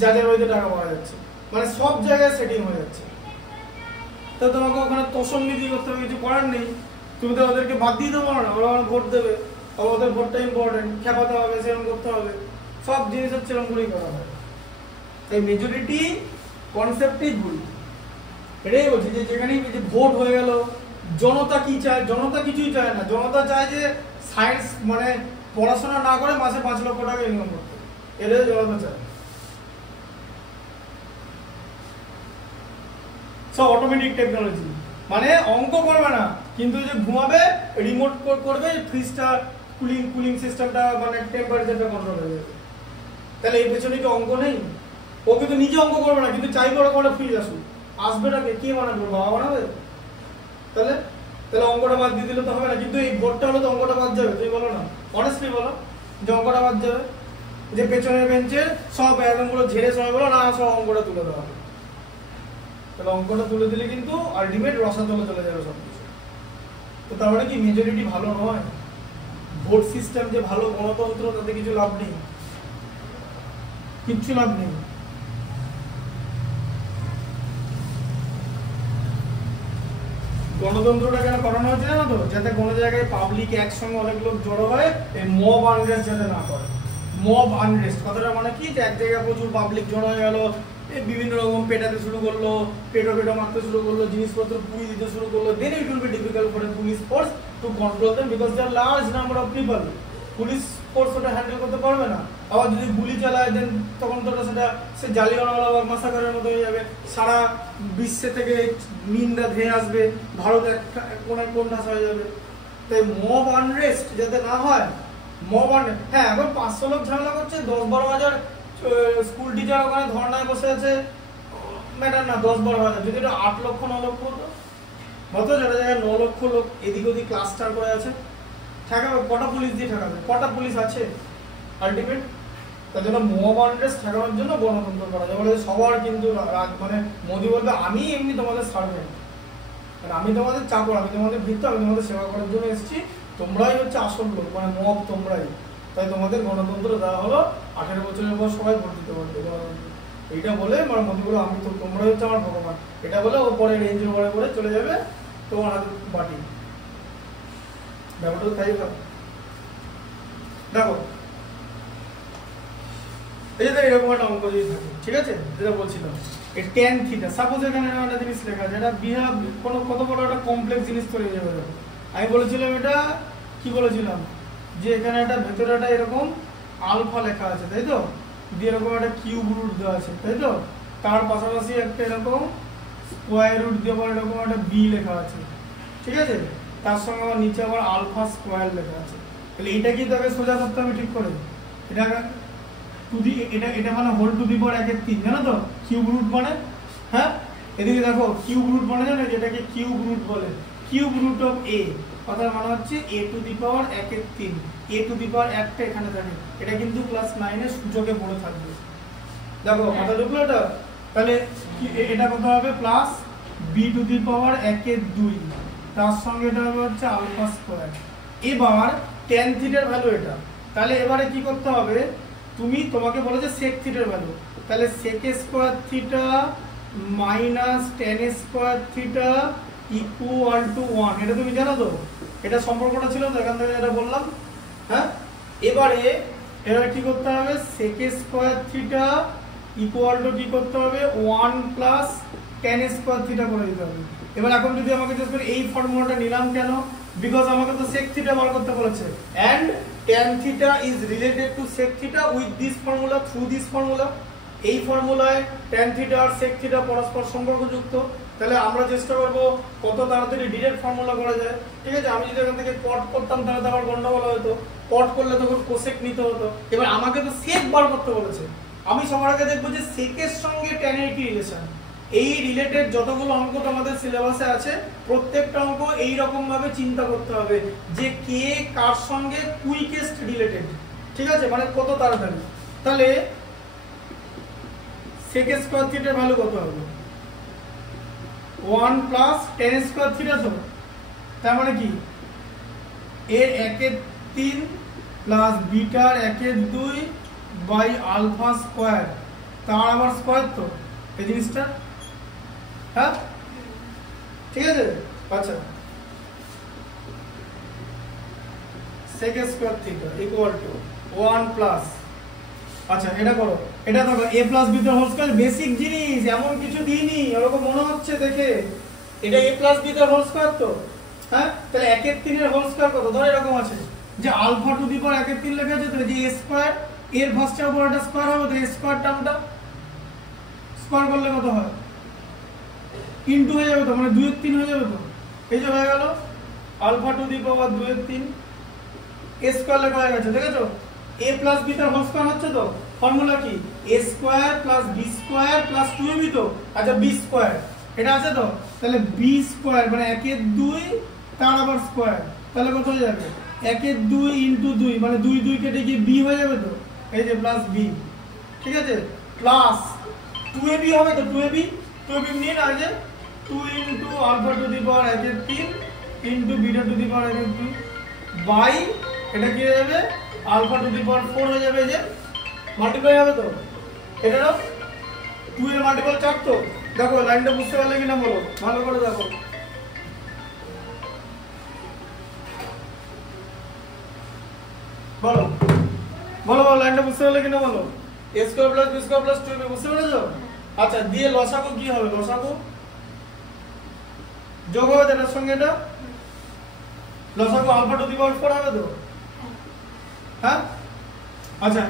জাজের বাড়িতে টাকা পাওয়া যাচ্ছে, মানে সব জায়গায় সেটিং হয়ে যাচ্ছে। তো তোমাকে ওখানে তোষণ নীতি করতে হবে, কিছু করার নেই। তুমি তো ওদেরকে বাদ দিয়ে দেবো না, ওরা ভোট দেবে, ওদের ভোটটা ইম্পর্টেন্ট, খেপাতে হবে, সেরকম করতে হবে, সব জিনিস হচ্ছে এরকম করেই করা হয়। তাই মেজরিটি কনসেপ্টই ভুল। এটাই বলছি যে যেখানে যে ভোট হয়ে গেল, জনতা কি চায়? জনতা কিছুই চায় না। জনতা চায় যে সায়েন্স মানে পড়াশোনা না করে মাসে 5 লক্ষ টাকা ইনকাম করতে, এটাই জনতা চায়। সব অটোমেটিক টেকনোলজি, মানে অঙ্ক করবে না, কিন্তু যে ঘুমাবে রিমোট করবে, ফ্রিজটা কুলিং সিস্টেমটা মানে টেম্পারেচারটা কন্ট্রোল হয়ে যাবে। তাহলে এই পেছনে কি অঙ্ক নেই? ও কিন্তু নিজে অঙ্ক করবে না, কিন্তু চাইবে ওরা করে ফ্রিজ আসুক। আসবেটাকে কে বানাবে? বাবা বানাবে? তাহলে তাহলে অঙ্কটা বাদ দিয়ে দিলে তো হবে না। কিন্তু এই ভোটটা হলে তো অঙ্কটা বাদ যাবে, তুমি বলো না, অনেস্টলি বলো যে অঙ্কটা বাদ যাবে। যে পেছনের বেঞ্চে সব একদমগুলো ঝেড়ে সবাই বলো না, সব অঙ্কটা তুলে দেওয়া হবে। তাহলে অঙ্কটা তুলে দিলে কিন্তু আলটিমেট রসাতলে চলে যাবে সবকিছু। তো তার মানে কি মেজরিটি ভালো নয়? ভোট সিস্টেম যে ভালো, গণতন্ত্র, তাতে কিছু লাভ নেই, কিচ্ছু লাভ নেই। গণতন্ত্রটা কেন করানো হচ্ছে জানো তো? যাতে কোনো জায়গায় পাবলিক একসঙ্গে অনেক লোক জড়ো হয়, এই মব আনরেস্ট যাতে না করে। মব আনরেস্ট কথাটা মানে কি? যে এক জায়গায় প্রচুর পাবলিক জড়ো হয়ে গেল, বিভিন্ন রকম পেটাতে শুরু করলো, পেটো মারতে শুরু করলো, জিনিসপত্র পুড়িয়ে দিতে শুরু করলো, then it will be difficult for police force to control them, because they are large number of people. Police force ওটা হ্যান্ডেল করতে পারবে না। আবার যদি গুলি চালায় দেন তখন তো সেটা সে জালিয়ানওয়ালা বা মাসাকারের মতো হয়ে যাবে। সারা বিশ্বে থেকে নিন্দা ধেয়ে আসবে, ভারত একটা কোনায় কোণঠাসা হয়ে যাবে। তাই মব আনরেস্ট যাতে না হয়, মব আনরেস্ট, হ্যাঁ এখন 500 লোক ঝামেলা করছে, 10-12 হাজার স্কুল টিচার ওখানে ধর্নায় বসে আছে, ম্যাটার না 10-12 হাজার। যদি এটা 8 লক্ষ 9 লক্ষ হতো, যেটা জায়গায় 9 লক্ষ লোক এদিক ওদিক ক্লাস্টার করে আছে, ঠেকাবে কটা পুলিশ দিয়ে ঠেকাবে? কটা পুলিশ আছে আলটিমেট? তার জন্য মব আনরেস্ট ঠেকানোর জন্য গণতন্ত্র করা যায়। বলে সবার কিন্তু মানে মোদি বলবে আমি এমনি তোমাদের সার্ভেন্ট, মানে আমি তোমাদের চাকর, আমি তোমাদের ভিত্তি, আমি তোমাদের সেবা করার জন্য এসেছি, তোমরাই হচ্ছে আসল লোক, মানে মব তোমরাই। তাই তোমাদের গণতন্ত্র দেওয়া হলো, 18 বছরের পর সবাই ভোট দিতে পারবে গণতন্ত্র। এইটা বলে মানে মোদি বলে আমি তো, তোমরাই হচ্ছে আমার ভগবান। এটা বলে ও পরে রেঞ্জ রোভারে করে চলে যাবে তোমার হাতে বাটি। ব্যাপারটা তাই ভাব। দেখো এই যে এরকম একটা অঙ্ক যদি থাকে, ঠিক আছে, যেটা বলছিলাম এই tan থিটা, সাপোজ এখানে একটা জিনিস লেখা আছে, এটা বিহেভ কোনো কত বড় একটা কমপ্লেক্স জিনিস তৈরি হয়ে যাবে। আমি বলেছিলাম এটা কি বলেছিলাম, যে এখানে একটা ভেতরে একটা এরকম আলফা লেখা আছে, তাই তো, দিয়ে এরকম একটা কিউব রুট দেওয়া আছে, তাই তো, তার পাশাপাশি একটা এরকম স্কোয়ার রুট দিয়ে আবার এরকম একটা বি লেখা আছে, ঠিক আছে, তার সঙ্গে আবার নিচে আবার আলফা স্কোয়ার লেখা আছে। তাহলে এটা কি তাকে সোজা করতে হবে ঠিক করে? এটা এটা মানে হোল টু দি পাওয়ার 1/3, জানো তো কিউব রুট মানে? হ্যাঁ, এদিকে দেখো কিউব রুট মানে জানো, যেটাকে কিউব রুট বলে, কিউব রুট অফ এ, কথার মানে হচ্ছে a to the power 1/3, a to the power একটা এখানে থাকে, এটা কিন্তু ক্লাস 9 এর সূচকে পড়ে থাকবে। দেখো কথা ঢুকলো এটা। তাহলে এটা কত হবে? প্লাস b টু দি পাওয়ার 1/2, তার সঙ্গে এটা হবে হচ্ছে আলফা স্কয়ার। এবার tan থিটার ভ্যালু এটা। তাহলে এবারে কি করতে হবে, তোমাকে বলে যে sec থিটার ভ্যালু, তাহলে sec square theta minus tan square theta equal to 1, এটা তুমি জানো তো, এটা সম্পর্কটা ছিল তো, এখান থেকে এটা বললাম। হ্যাঁ, এবারে কি করতে হবে, sec square theta equal to কি করতে হবে, 1 প্লাস tan স্কয়ার থিটা করে দিতে হবে। এবার এখন যদি আমাকে জিজ্ঞেস করি এই ফর্মুলাটা নিলাম কেন, বিকজ আমাকে তো sec থিটা বার করতে বলেছে, and tan theta is related to sec theta with this formula, through this formula। এই ফর্মুলায় tan theta আর sec theta পরস্পর সম্পর্কযুক্ত। তাহলে আমরা চেষ্টা করব কত তাড়াতাড়ি ডিরেক্ট ফর্মুলা করা যায়, ঠিক আছে। আমি যদি এখান থেকে কট করতাম তাহলে তো আমার গন্ডগোল হতো, কট করলে তখন কোসেক নিতে হতো। এবার আমাকে তো sec বার করতে বলেছে, আমি সবার আগে দেখবো যে sec এর সঙ্গে tan এর কি রিলেশন। এই রিলেটেড যতগুলো অঙ্ক আমাদের সিলেবাসে আছে, প্রত্যেকটা অঙ্ক এই রকম ভাবে চিন্তা করতে হবে যে কে কার সঙ্গে কুইকেস্ট রিলেটেড, ঠিক আছে, মানে কত তাড়াতাড়ি। তাহলে sec স্কয়ার থিটার ভ্যালু কত হবে, 1 প্লাস tan স্কয়ার থিটা, তো তার মানে কি এর 1/3 প্লাস বিটার 1/2 বাই আলফা স্কয়ার, তার আবার স্কয়ার, তো এই জিনিসটা, হ্যাঁ ঠিক আছে। আচ্ছা sec square theta equal to 1 plus, আচ্ছা এটা করো, এটা দেখো a প্লাস b এর হোল স্কয়ার বেসিক জিনিস, এমন কিছু দিইনি এরকম মনে হচ্ছে দেখে, এটা a প্লাস b এর হোল স্কয়ার তো, হ্যাঁ তাহলে 1 এর 3 এর হোল স্কয়ার কত, ধরো এরকম আছে যে আলফা টু দি পাওয়ার 1 এর 3 লেখা আছে, তো যে a স্কয়ার এর ফার্স্টের উপর একটা স্কয়ার হবে, তো a স্কয়ার টার্মটা স্কয়ার করলে কত হয়, ইনটু হয়ে যাবে তো, মানে 2 এর 3 হয়ে যাবে তো, এই যে হয়ে গেল আলফা টু দি পাওয়ার 2 এর 3 a স্কয়ার লেখা হয়ে গেছে, দেখেছো a প্লাস b এর হোল স্কয়ার হচ্ছে তো, ফর্মুলা কি a square plus b square plus 2ab তো, আচ্ছা b স্কয়ার এটা আছে তো, তাহলে b স্কয়ার মানে 1 এর 2 তার আবার স্কয়ার, তাহলে কত হয়ে যাবে 1 এর 2 ইনটু 2 মানে 2 2 কেটে গিয়ে b হয়ে যাবে তো, এই যে প্লাস b, ঠিক আছে প্লাস 2ab হবে তো, 2ab নিন আর যে 2 into alpha to the power 1 এর 3 into beta to the power 1 এর 2 বাই এটা কি হয়ে যাবে আলফা টু দি পাওয়ার 4 হয়ে যাবে, যে মাল্টিপ্লাই হবে তো, এটা না 2 এর মাল্টিপল 4 তো, দেখো লাইনটা বুঝতে পারলে কিনা বলো, ভালো করে দেখো, বলো বলো বলো লাইনটা বুঝতে পারলে কিনা বলো, a square plus b square plus 2ab বুঝতে পেরেছো, আচ্ছা দিয়ে লসাগু কি হবে, লসাগু যোগ হবে এটার সঙ্গে, এটা লসাগু আলফা টু দি পাওয়ার 4 হবে তো, হ্যাঁ আচ্ছা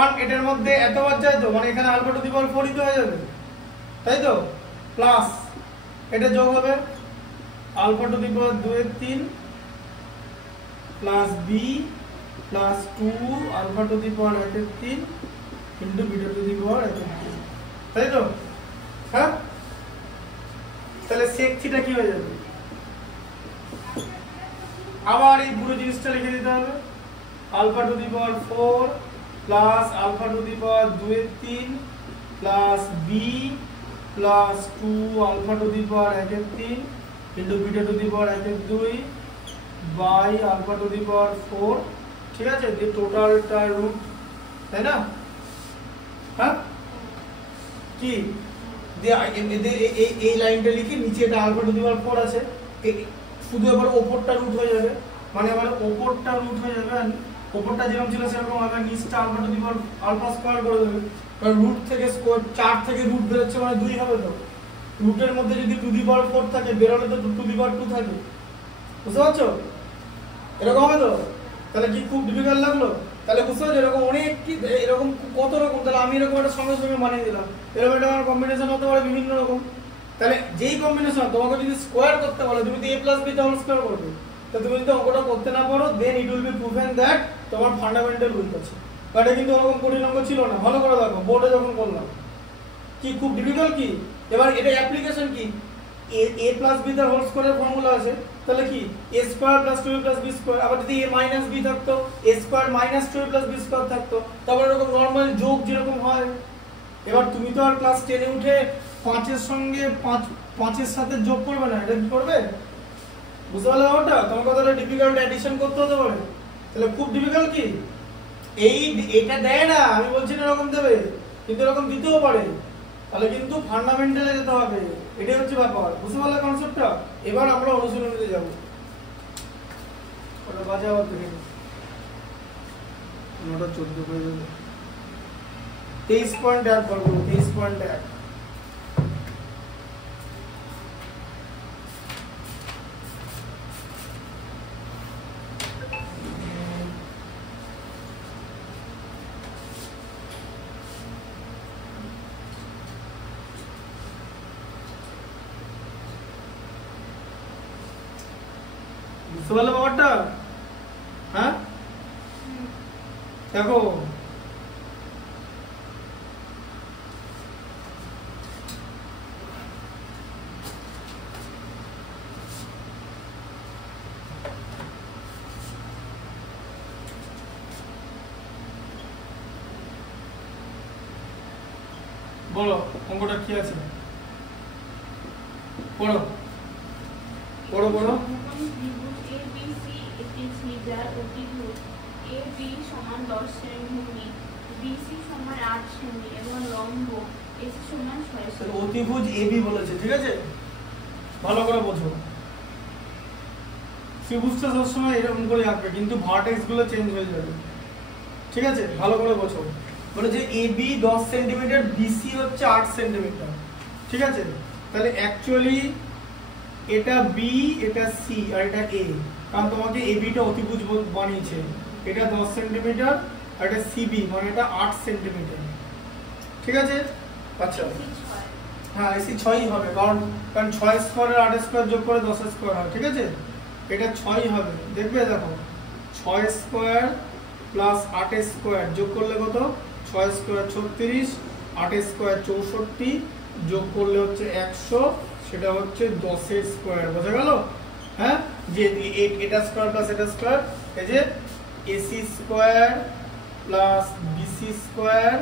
1 এটার মধ্যে এতবার যায় তো, মানে এখানে আলফা টু দি পাওয়ার 4 ই তো হয়ে যাবে, তাই তো প্লাস এটা যোগ হবে আলফা টু দি পাওয়ার 2 এর 3 plus b plus 2 alpha to the power 1 এর 3 into beta to the power 1 এর 3, তাই তো, হ্যাঁ তাহলে sec থিটা কি হয়ে যাবে, আবার এই পুরো জিনিসটা লিখে দিতে হবে, alpha to the power 4 plus alpha to the power 2 এর 3 plus b plus 2 alpha to the power 1 এর 3 into beta to the power 1 এর 2 by alpha to the power 4, ঠিক আছে দিয়ে টোটালটা রুট, তাই না, হ্যাঁ কি দিয়ে এই লাইনটা লিখে নিচে এটা আলফা টু দি পাওয়ার 4 আছে, শুধু এবার উপরটা রুট হয়ে যাবে, মানে এবার উপরটা রুট হয়ে যাবে, আর উপরটা যেরকম ছিল সেরকম হবে, নিচটা alpha to the power alpha square করে দেবে, কারণ রুট থেকে স্কয়ার 4 থেকে রুট বেরোচ্ছে মানে 2 হবে তো, রুটের মধ্যে যদি টু দি পাওয়ার 4 থাকে বেরোলে তো টু দি পাওয়ার 2 থাকে, বুঝতে পারছো এরকম হবে তো, তাহলে কি খুব ডিফিকাল্ট লাগলো, তাহলে বুঝতে পারছো এরকম অনেক কি এরকম কত রকম, তাহলে আমি এরকম একটা সঙ্গে সঙ্গে বানিয়ে দিলাম, এরকম একটা আমার কম্বিনেশন হতে পারে বিভিন্ন রকম, তাহলে যেই কম্বিনেশন তোমাকে যদি স্কয়ার করতে বলে তুমি তো a প্লাস b তে হোল স্কয়ার করবে, তো তুমি যদি অঙ্কটা করতে না পারো then it will be proven that তোমার ফান্ডামেন্টাল উইক আছে, এটা কিন্তু এরকম কঠিন অঙ্ক ছিল না, ভালো করে দেখো বোর্ডে যখন করলাম, কি খুব ডিফিকাল্ট কি, এবার এটা অ্যাপ্লিকেশন কি a প্লাস b এর হোল স্কয়ারের ফর্মুলা আছে, তাহলে কি a square plus 2a plus b square, আবার যদি a মাইনাস b থাকতো a square minus 2a plus b square থাকতো, তারপর এরকম নরমাল যোগ যেরকম হয়, এবার তুমি তো আর ক্লাস 10 এ উঠে 5 এর সঙ্গে 5 এর সাথে যোগ করবে না, এটা কি করবে, বুঝতে পারলে ওটা তোমার কথাটা ডিফিকাল্ট অ্যাডিশন করতে হতে পারে, তাহলে খুব ডিফিকাল্ট কি এটা দেয় না, আমি বলছি না এরকম দেবে, কিন্তু এরকম দিতেও পারে, তাহলে কিন্তু ফান্ডামেন্টালে যেতে হবে, এটাই হচ্ছে ব্যাপার, বুঝতে পারলে কনসেপ্টটা, এবার আমরা অনুশীলনীতে যাব, ওটা বাজে আবার দেখে 9:14 হয়ে যাবে, 23.1 করবো, 23.1 বুঝতে পারলে ব্যাপারটা, হ্যাঁ দেখো বলো অঙ্কটা কি আছে, পড়ো পড়ো পড়ো, AB সমান 10 সেমি ভূমি, BC সমান 8 সেমি এবং লম্ব AC সমান 6 সেমি, অতিভুজ AB বলেছে, ঠিক আছে ভালো করে বোঝো, C ত্রিভুজটা সবসময় এরকম করে আঁকবে, কিন্তু ভার্টেক্স গুলো চেঞ্জ হয়ে যাবে। ঠিক আছে, ভালো করে বোঝো। বলে যে এবি 10 সেন্টিমিটার, বিসি হচ্ছে 8 সেন্টিমিটার। ঠিক আছে, তাহলে অ্যাকচুয়ালি এটা বি, এটা সি, আর এটা এ, কারণ তোমাকে এবিটা অতিভুজ বানিয়েছে। এটা 10 সেন্টিমিটার আর এটা সিবি, মানে এটা 8 সেন্টিমিটার। ঠিক আছে, আচ্ছা হ্যাঁ এসি 6ই হবে, কারণ 6 স্কোয়ার আর 8 স্কোয়ার যোগ করে 10 স্কোয়ার হয়। ঠিক আছে, এটা 6ই হবে। দেখবে দেখো, 6 স্কোয়ার প্লাস 8 স্কোয়ার যোগ করলে কত? 6 স্কোয়ার 36, 8 স্কোয়ার 64, যোগ করলে হচ্ছে 100, সেটা হচ্ছে 10 স্কোয়ার। বোঝা গেল? হ্যাঁ, যে এটা স্কোয়ার প্লাস এটা স্কোয়ার, এই যে AC square plus BC square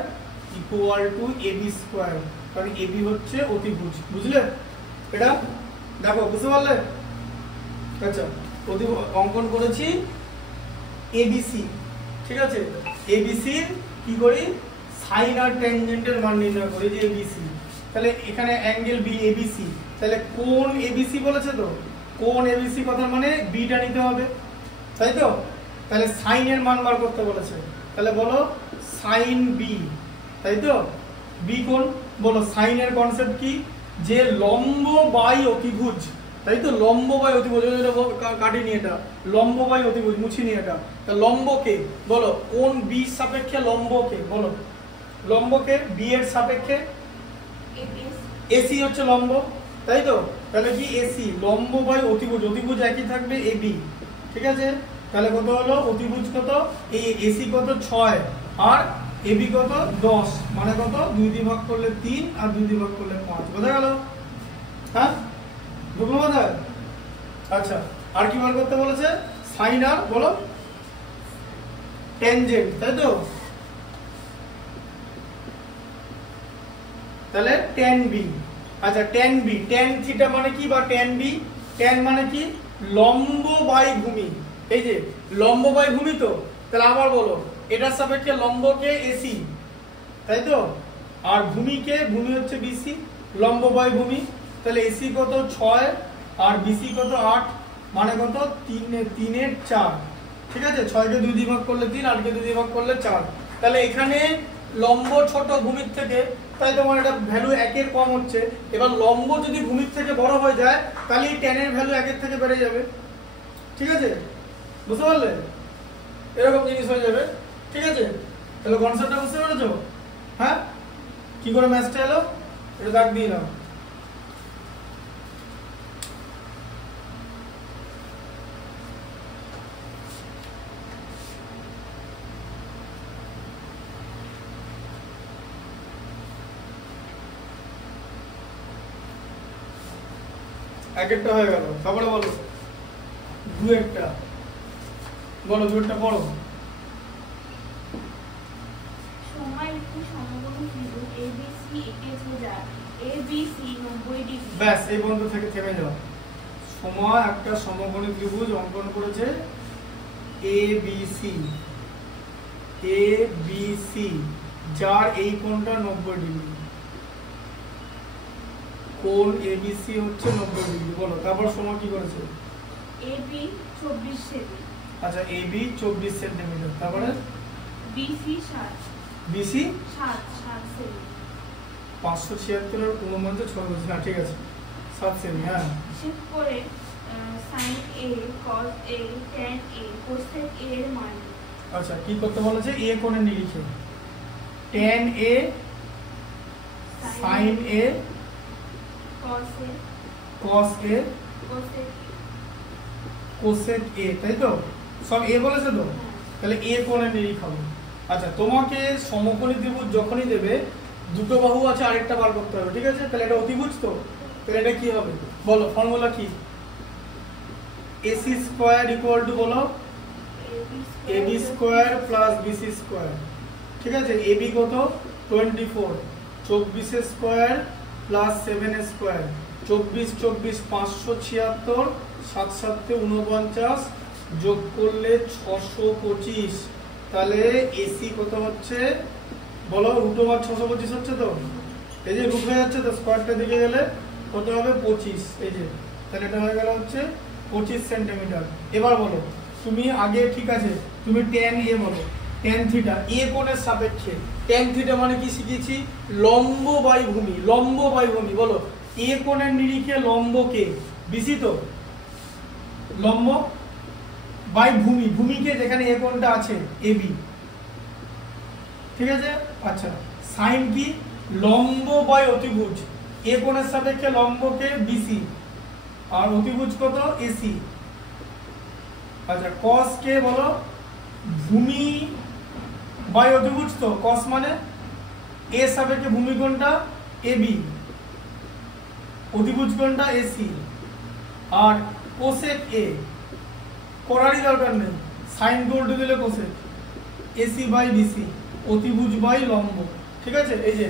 equal to AB square, কারণ এবি হচ্ছে অতিভুজ। বুঝলে? এটা দেখো, বুঝতে পারলে? আচ্ছা, অঙ্কন করেছি এবিসি। ঠিক আছে, এবিসি কি করি? সাইন আর ট্যানজেন্টের মান নির্ণয় করি, যে এবিসি। তাহলে এখানে অ্যাঙ্গেল বি এবিসি, তাহলে কোণ এবিসি বলেছে তো, কোণ এবিসি কথার মানে বিটা নিতে হবে, তাই তো? তাহলে সাইনের মান বার করতে বলেছে, তাহলে বলো সাইন বি, তাই তো? বি কোণ, বলো সাইনের কনসেপ্ট কি? যে লম্ব বাই অতিভুজ, তাই তো? লম্ব বাই অতিভুজ, কাটিনি এটা, লম্ব বাই অতিভুজ, মুছিনি এটা। তা লম্বকে বলো, কোন বি সাপেক্ষে লম্বকে বলো, লম্বকে বি এর সাপেক্ষে এসি হচ্ছে লম্ব, তাই তো? তাহলে কি এসি লম্ব বাই অতিভুজ, অতিভুজ একই থাকবে এবি। ঠিক আছে, তাহলে কত হলো? অতিভুজ কত? এই এসি কত? 6 আর এবি কত? 10, মানে কত? 2 দিয়ে ভাগ করলে 3 আর 2 দিয়ে ভাগ করলে 5। বোঝা গেল? হ্যাঁ, বুঝলো বোধ? আচ্ছা, আর কি বার করতে বলেছে? সাইন আর বলো ট্যানজেন্ট, তাই তো? তাহলে ট্যান বি। আচ্ছা, ট্যান বি, ট্যান থিটা মানে কি, বা ট্যান বি? ট্যান মানে কি? লম্ব বাই ভূমি। এই যে লম্ব বাই ভূমি, তো তাহলে আবার বলো, এটার সাপেক্ষে লম্বকে এসি, তাই তো? আর ভূমিকে, ভূমি হচ্ছে বিসি, লম্ব বাই ভূমি। তাহলে এসি কত? 6 আর বিসি কত? 8, মানে কত? 3 এর 4। ঠিক আছে, 6 কে 2 দিয়ে ভাগ করলে 3, 8 কে 2 দিয়ে ভাগ করলে 4। তাহলে এখানে লম্ব ছোট ভূমির থেকে, তাই তোমার এটা ভ্যালু 1 এর কম হচ্ছে। এবার লম্ব যদি ভূমির থেকে বড় হয়ে যায়, তাহলে এই ট্যান এর ভ্যালু 1 এর থেকে বেড়ে যাবে। ঠিক আছে, বুঝতে পারলে? এরকম জিনিস হয়ে যাবে। ঠিক আছে, তাহলে কনসেপ্টটা বুঝতে পেরেছো? হ্যাঁ, কি করে ম্যাচটা এলো? এটা দাগ দিয়ে নাও। এক একটা হয়ে গেল, তারপরে বলো দু একটা, বলো দু একটা পড়ো। সময় একটি সমকোণ ত্রিভুজ এবিসি এঁকেছে, যা এবিসি 90 ডিগ্রি। ব্যাস, এই পর্যন্ত থেকে থেমে যাও। সময় একটা সমকোণী ত্রিভুজ অঙ্কন করেছে এবিসি, এবিসি, যার এই কোণটা 90 ডিগ্রি। কোণ এবিসি হচ্ছে 90 ডিগ্রি। বলো তারপর সময় কি করেছে? এবি 24 সেমি, আচ্ছা, এবি 24 সেন্টিমিটার, তারপরে বিসি 7, বিসি 7 সেমি। 576 আর 49 6 বলছি, হ্যাঁ ঠিক আছে, 7 সেমি। হ্যাঁ, হিসেব করে sin a cos a tan a cosec a এর মান। আচ্ছা, কি করতে বলেছে? এ কোণের নিরিখে tan a sin a cos a cos a cosec cosec a, তাই তো? সব এ বলেছে তো, তাহলে এ কোণের নিরিখ হবে। আচ্ছা, তোমাকে সমকোণী ত্রিভুজ যখনই দেবে, দুটো বাহু আছে, আরেকটা বার করতে হবে। ঠিক আছে, তাহলে এটা অতিভুজ, তো তাহলে এটা কি হবে? বলো ফর্মুলা কি? AC স্কয়ার ইকুয়াল টু বলো AB square plus BC square. ঠিক আছে, AB কত? 24, 24 স্কয়ার প্লাস 7 স্কয়ার, 24 24 576, 7 7 49, যোগ করলে 625। তাহলে AC কত হচ্ছে বলো? রুট ওভার 625 হচ্ছে তো, এই যে রুট হয়ে যাচ্ছে তো, স্কয়ারটা দিকে গেলে কত হবে? 25। এই যে, তাহলে এটা হয়ে গেল হচ্ছে 25 সেন্টিমিটার। এবার বলো তুমি আগে, ঠিক আছে, তুমি tan a বলো, tan থিটা a কোণের সাপেক্ষে, tan থিটা মানে কি শিখেছি, লম্ব বাই ভূমি, লম্ব বাই ভূমি। বলো a কোণের নিরিখে লম্ব কে, বিসি তো, লম্ব বাই ভূমি, ভূমিকে যেখানে a কোণটা আছে ab, ঠিক আছে। আচ্ছা সাইন কি, লম্ব বাই অতিভুজ, a কোণের সাপেক্ষে লম্বকে বিসি আর অতিভুজ কত এসি। আচ্ছা cos কে বলো, ভূমি বাই অতিভুজ, তো cos মানে a সাপেক্ষে ভূমি কোণটা ab, অতিভুজ কোণটা এসি। আর কোসেক a করারই দরকার নেই, সাইন কে উল্টে দিলে কোসেক, এসি বাই বিসি, অতিভুজ বাই লম্ব, ঠিক আছে। এই যে